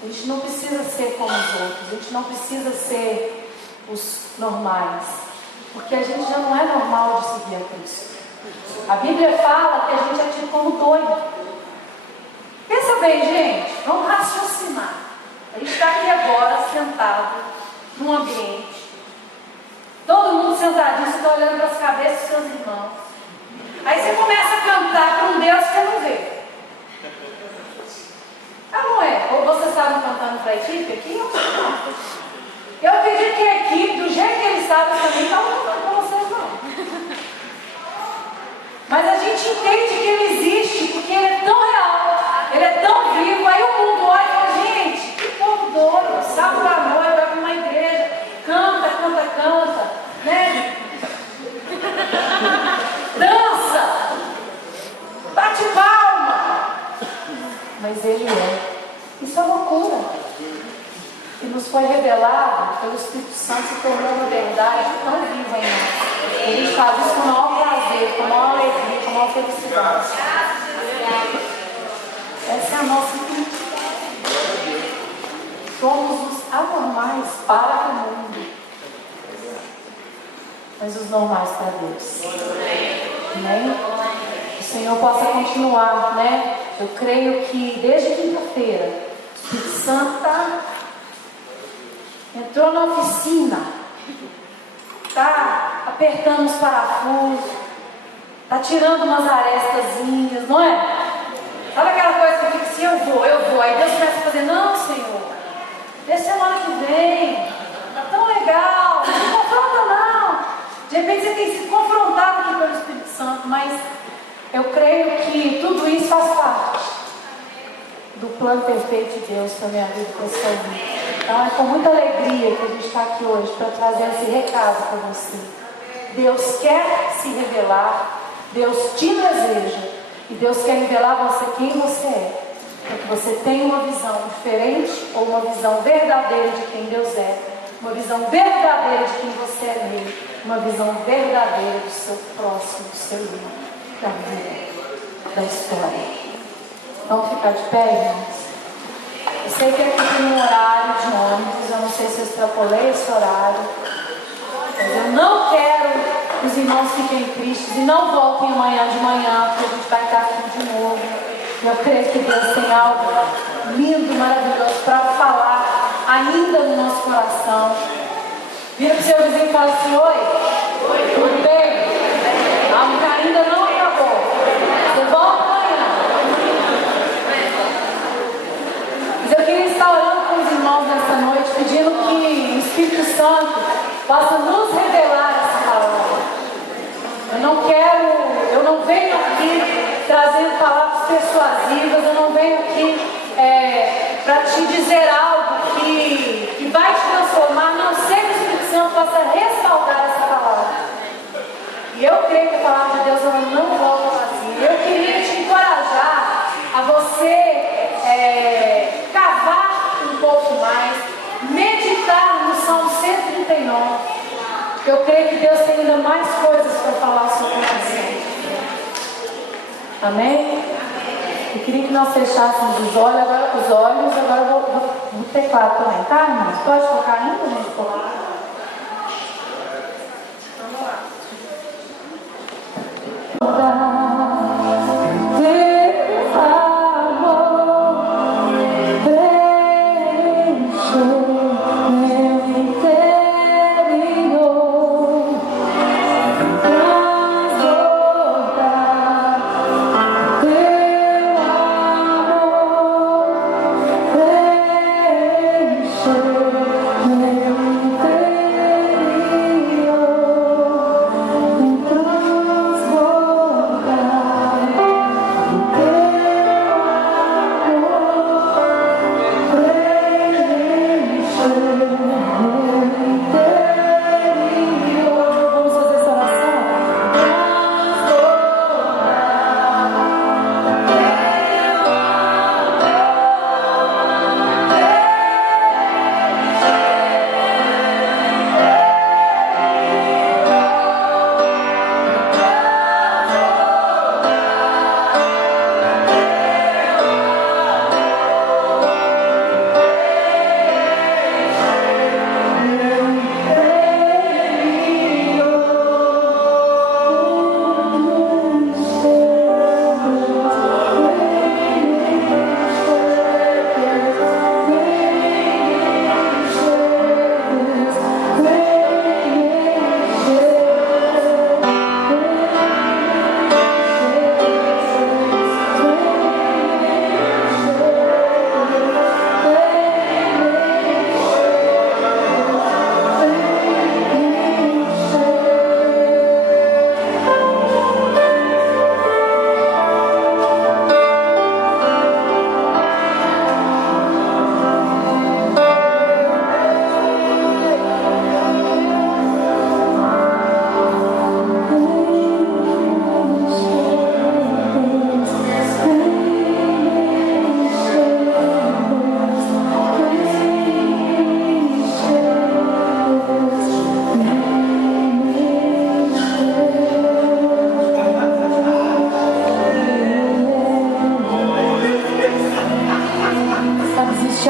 A gente não precisa ser como os outros. A gente não precisa ser os normais. Porque a gente já não é normal de seguir a Cristo. A Bíblia fala que a gente é tido como doido. Pensa bem, gente, vamos raciocinar. A gente está aqui agora, sentado, num ambiente. Todo mundo sentadinho, você está olhando para as cabeças dos seus irmãos. Aí você começa a cantar para um Deus que você não vê. Ah, não é? Ou vocês estavam cantando para a equipe aqui? Eu acredito que a equipe, do jeito que eles estavam também, estavam cantando para vocês não. Mas a gente entende que ele existe, porque ele é tão real. Ele é tão vivo, aí o mundo olha e fala, gente, que povo doido, sabe o amor, vai para uma igreja, canta, né? Dança, bate palma. Mas ele é. Isso é loucura. E nos foi revelado pelo Espírito Santo, se tornou uma verdade tão viva em nós. A gente faz isso com o maior prazer, com a maior alegria, com a maior felicidade. Essa é a nossa identidade. Somos os anormais para o mundo, mas os normais para Deus. Amém? O Senhor possa continuar, né? Eu creio que desde quinta-feira, o Espírito Santo entrou na oficina, está apertando os parafusos, está tirando umas arestazinhas, não é? Sabe aquela coisa que fica assim, eu vou. Aí Deus começa a fazer, não, Senhor, deixa semana que vem, tá tão legal, não confronta não. De repente você tem sido confrontado aqui pelo Espírito Santo, mas eu creio que tudo isso faz parte do plano perfeito de Deus para a minha vida e para a sua vida. Então é com muita alegria que a gente está aqui hoje para trazer esse recado para você. Deus quer se revelar, Deus te deseja. E Deus quer revelar a você quem você é. Para que você tenha uma visão diferente ou uma visão verdadeira de quem Deus é. Uma visão verdadeira de quem você é nele. Uma visão verdadeira do seu próximo, do seu irmão, da vida, da história. Vamos ficar de pé, irmãos? Eu sei que aqui tem um horário de ônibus. Eu não sei se eu extrapolei esse horário. Mas eu não quero que os irmãos fiquem tristes e não voltem amanhã de manhã, porque a gente vai estar aqui de novo. Eu creio que Deus tem algo lindo, maravilhoso para falar ainda no nosso coração. Vira para o seu vizinho e fala assim, oi, tudo bem? Algo que ainda não acabou. Você volta amanhã. Mas eu queria estar orando com os irmãos nessa noite, pedindo que o Espírito Santo possa nos revelar essa palavra. Eu não venho aqui trazendo palavras persuasivas, eu não venho aqui para te dizer algo que vai te transformar, não sei que o Espírito Santo possa respaldar essa palavra. E eu creio que a palavra de Deus ela não volta vazia. Eu queria te encorajar a você cavar um pouco mais, meditar no Salmo 139. Eu creio que Deus tem ainda mais coisas para falar sobre você. Amém? Eu queria que nós fechássemos os olhos, agora eu vou no teclado também, tá, irmãos? Pode tocar ainda, gente? Vamos lá. Teu amor preenche meu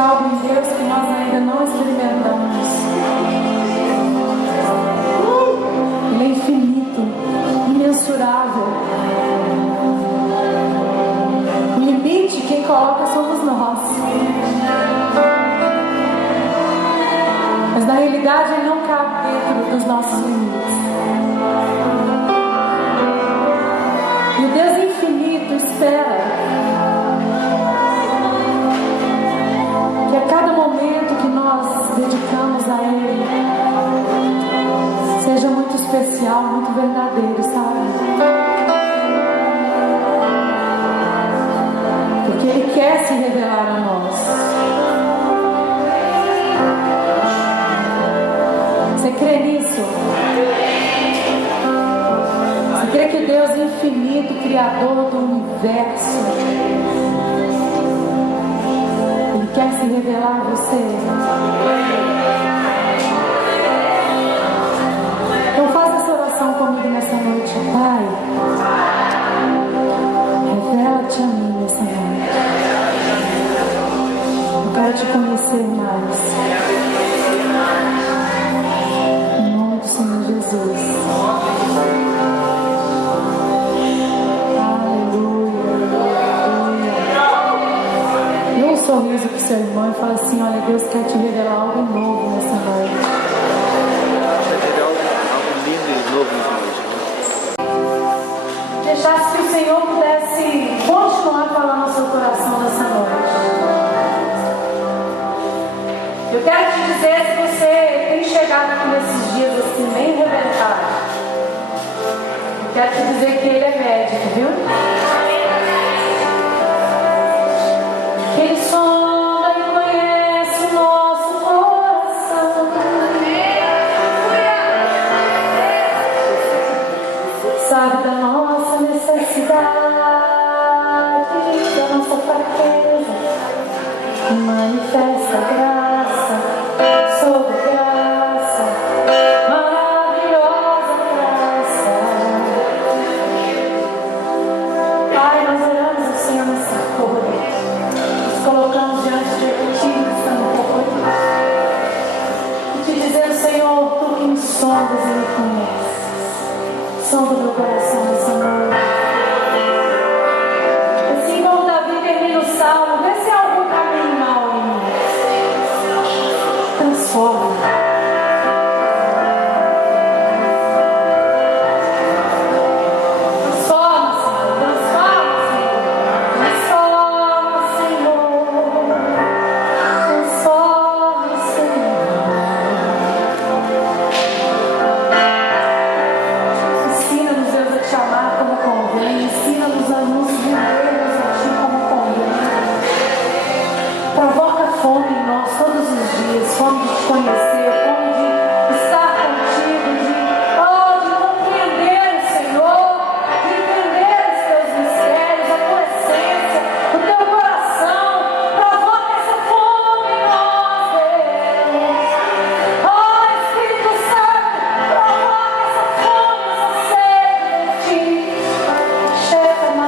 algo em Deus que nós ainda não experimentamos. Ele é infinito, imensurável. O limite quem coloca somos nós. Mas na realidade ele não cabe dentro dos nossos limites. E o Deus infinito espera que a cada momento que nós dedicamos a Ele seja muito especial, muito verdadeiro, sabe? Porque Ele quer se revelar a nós. Você crê nisso? Você crê que o Deus infinito, Criador do universo, Ele quer se revelar a você? Então faça essa oração comigo nessa noite. Pai, revela-te a mim nessa noite. Eu quero te conhecer mais. Em nome do Senhor Jesus. Sorriso para o seu irmão e fala assim: olha, Deus quer te revelar algo novo nessa noite. Algo lindo e novo nessa noite. Deixasse que o Senhor pudesse continuar falando no seu coração nessa noite. Eu quero te dizer, se você tem chegado aqui nesses dias assim, bem reventado, eu quero te dizer que Ele é médico, viu? Ele sonda e conhece o nosso coração. Sabe da nossa necessidade, da nossa fraqueza, e manifesta graça sobre graça, maravilhosa graça. Pai, nós oramos ao Senhor nessa cor. Colocamos diante de Ti, Santo Povo, e te dizendo, Senhor, Tu que me sondas e me conheces, sonda o meu coração nessa noite. Assim como Davi termina o salmo, vê se há algum caminho mal em mim, transforma. Chega mais.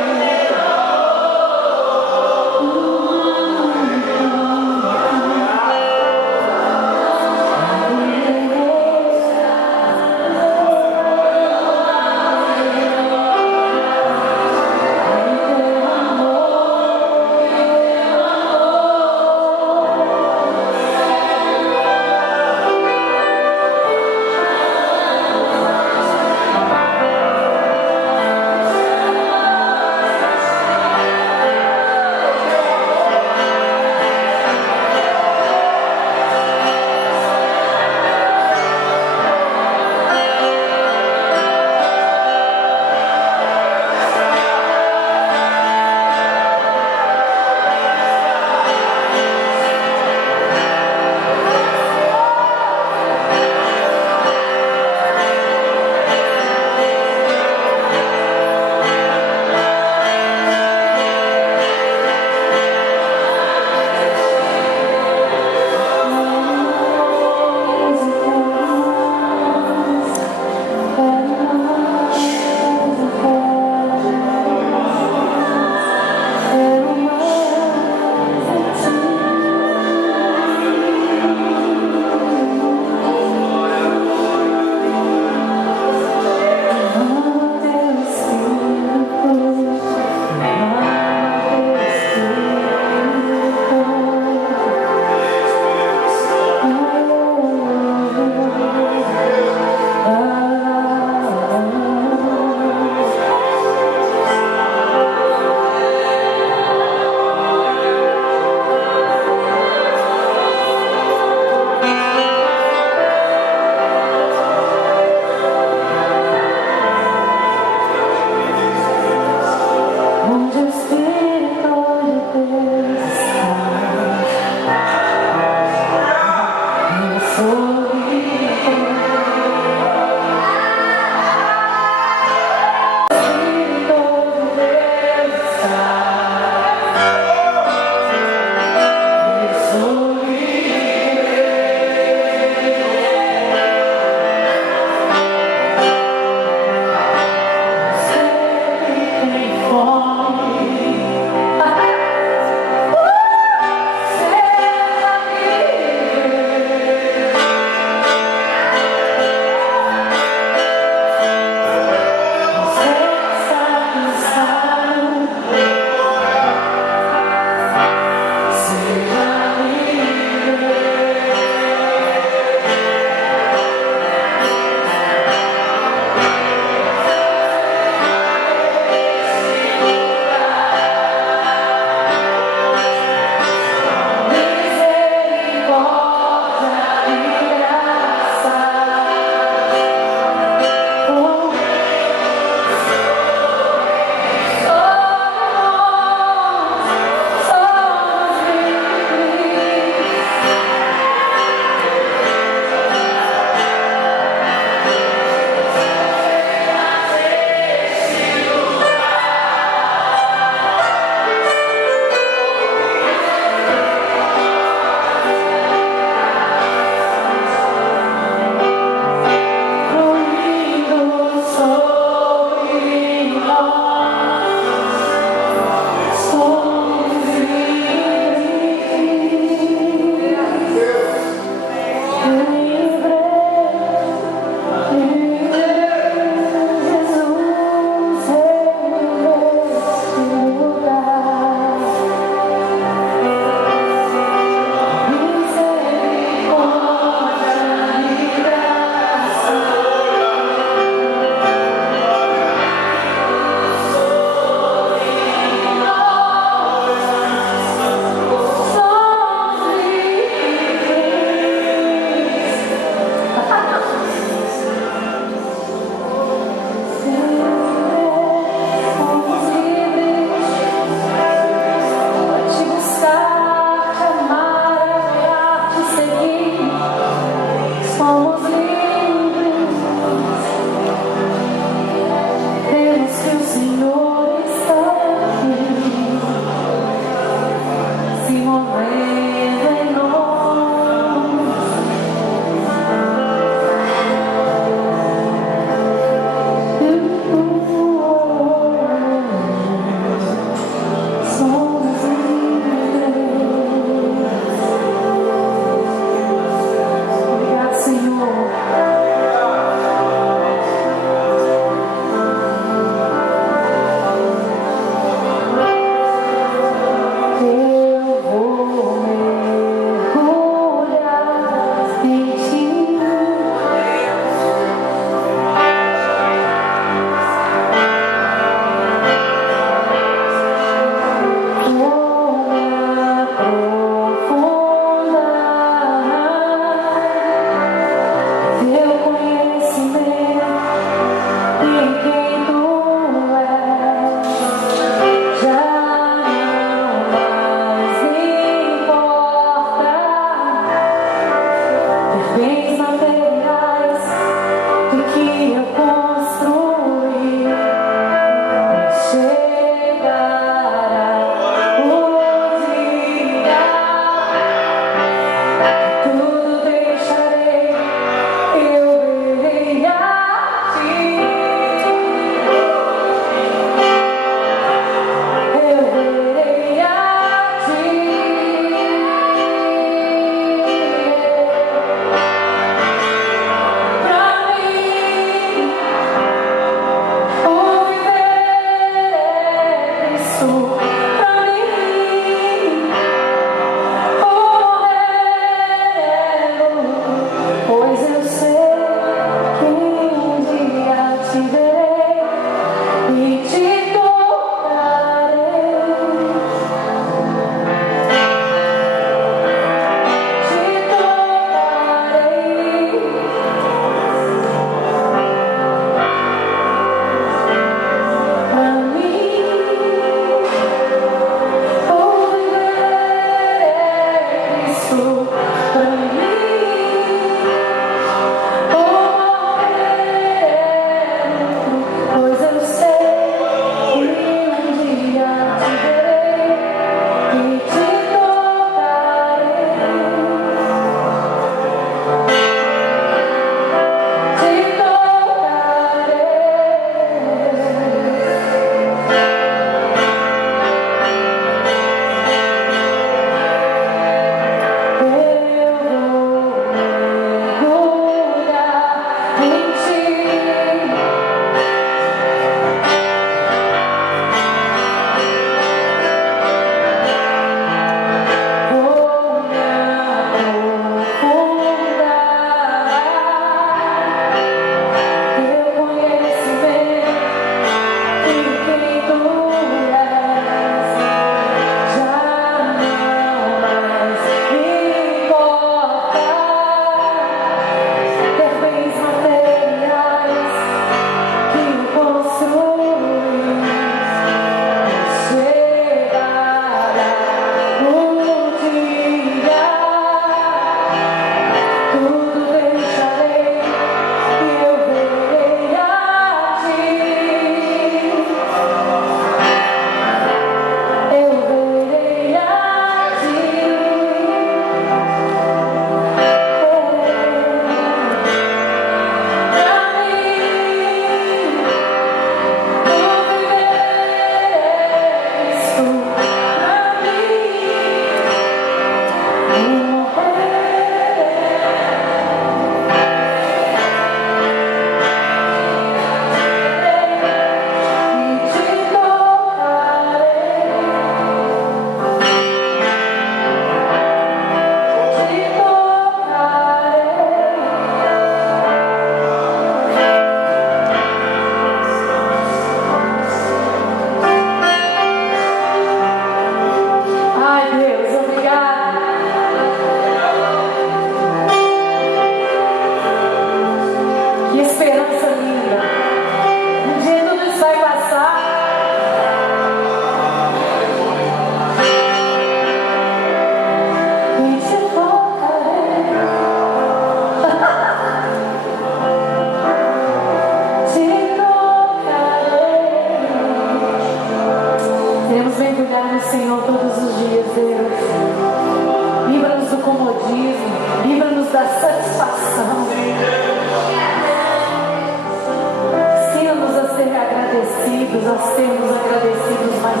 Ajuda-nos a sermos agradecidos mais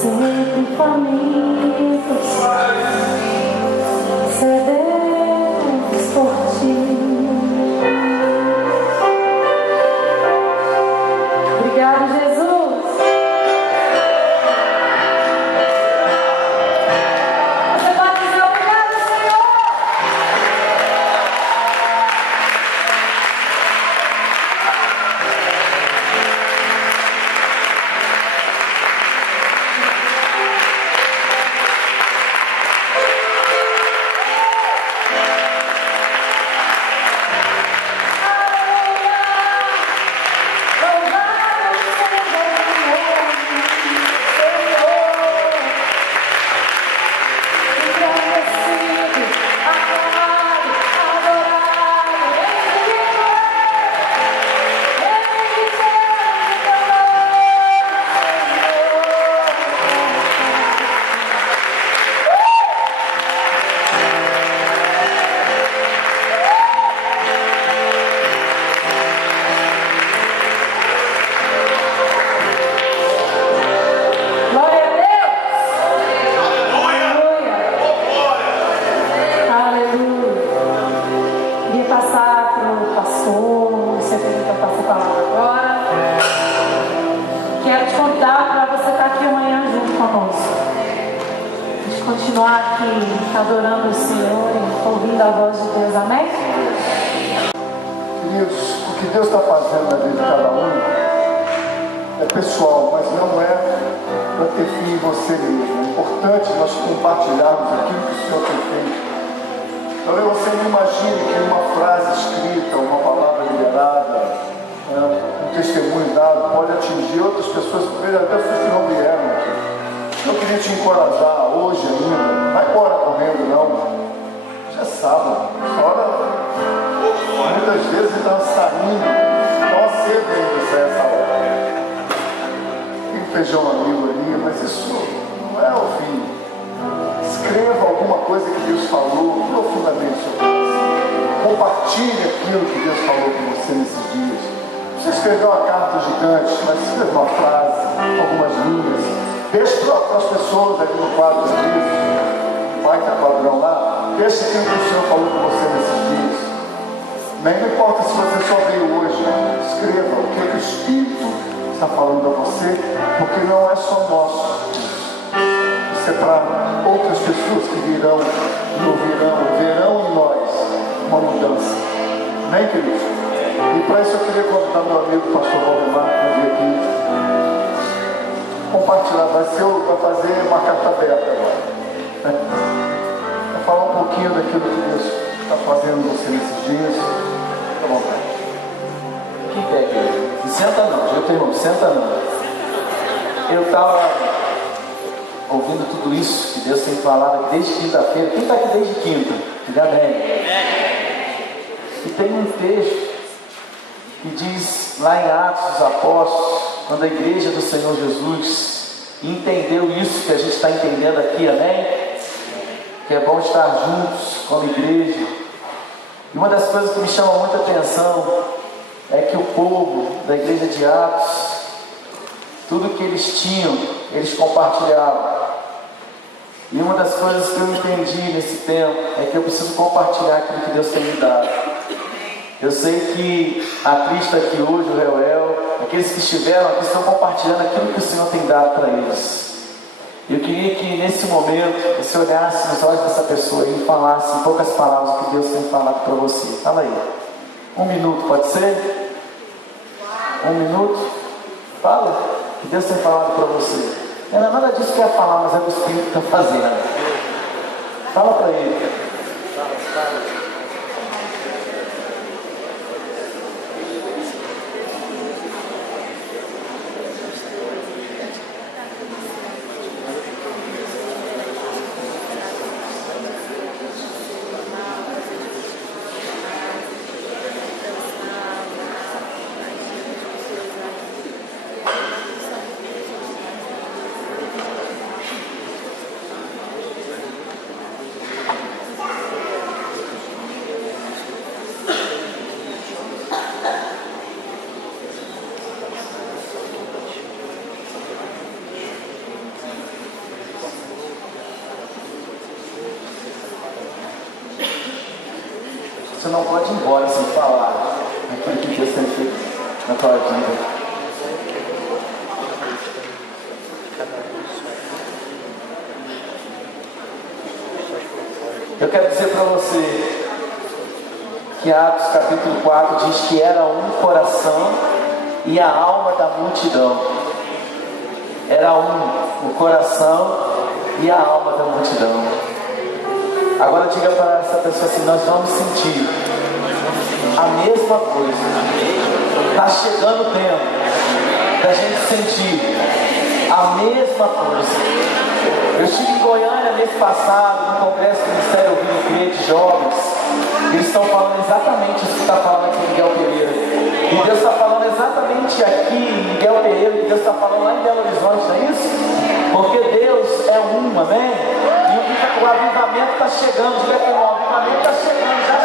sempre famintos, sedentos por ti. Obrigado, Jesus. Você pode dizer obrigado, Senhor. Adorando o Senhor e ouvindo a voz de Deus, amém? Queridos, o que Deus está fazendo na vida de cada um é pessoal, mas não é para ter fim em você mesmo. É importante nós compartilharmos aquilo que o Senhor tem feito. Talvez você não imagine que uma frase escrita, uma palavra liberada, um testemunho dado pode atingir outras pessoas que até não vieram aqui. Eu queria te encorajar hoje ainda. Vai embora correndo, não. Já é sábado. Muitas vezes nós saímos. Nós cedo ainda sai essa hora. Tem um feijão amigo ali, mas isso não é o fim. Escreva alguma coisa que Deus falou profundamente sobre você. Compartilhe aquilo que Deus falou com você nesses dias. Você escreveu uma carta gigante, mas escreveu uma frase, algumas linhas. Deixe para as pessoas ali no quadro de livros, vai estar padrão lá, deixe aquilo que o Senhor falou com você nesses dias. Não importa se você só veio hoje, escreva o que o Espírito está falando a você, porque não é só nosso. Isso é para outras pessoas que virão e ouvirão, verão em nós uma mudança. Amém, queridos? E para isso eu queria convidar meu amigo pastor Valdemar para vir aqui compartilhar, vai fazer uma carta aberta agora, né? Vai falar um pouquinho daquilo que Deus está fazendo você nesses dias. Fica à vontade. Que pé, querido? Senta não, meu irmão, senta não. Eu estava ouvindo tudo isso que Deus tem falado desde quinta-feira. Quem está aqui desde quinta? Diga bem. E tem um texto que diz lá em Atos dos Apóstolos, quando a igreja do Senhor Jesus entendeu isso que a gente está entendendo aqui, amém? Que é bom estar juntos como igreja. E uma das coisas que me chama muita atenção é que o povo da igreja de Atos, tudo que eles tinham, eles compartilhavam. E uma das coisas que eu entendi nesse tempo é que eu preciso compartilhar aquilo que Deus tem me dado. Eu sei que a Cris está aqui hoje, o Reuel, aqueles que estiveram aqui estão compartilhando aquilo que o Senhor tem dado para eles. Eu queria que nesse momento você olhasse nos olhos dessa pessoa e falasse em poucas palavras o que Deus tem falado para você. Fala aí. 1 minuto, pode ser? 1 minuto? Fala o que Deus tem falado para você. Não é nada disso que eu ia falar, mas é o que o Espírito está fazendo. Fala para ele. Você não pode ir embora sem falar aquilo que Deus tem feito na tua vida. Eu quero dizer para você que Atos capítulo 4 diz que era um coração e a alma da multidão. Era o coração e a alma da multidão. Agora diga para essa pessoa assim: nós vamos sentir a mesma coisa. Está chegando o tempo da gente sentir a mesma coisa. Eu estive em Goiânia mês passado, no Congresso do Ministério Ouvindo Crer de Jovens. Eles estão falando exatamente isso que está falando aqui em Miguel Pereira. E Deus está falando exatamente aqui em Miguel Pereira, que Deus está falando lá em Belo Horizonte, não é isso? Porque Deus é um, amém? E o avivamento está chegando, diga que o avivamento está chegando, já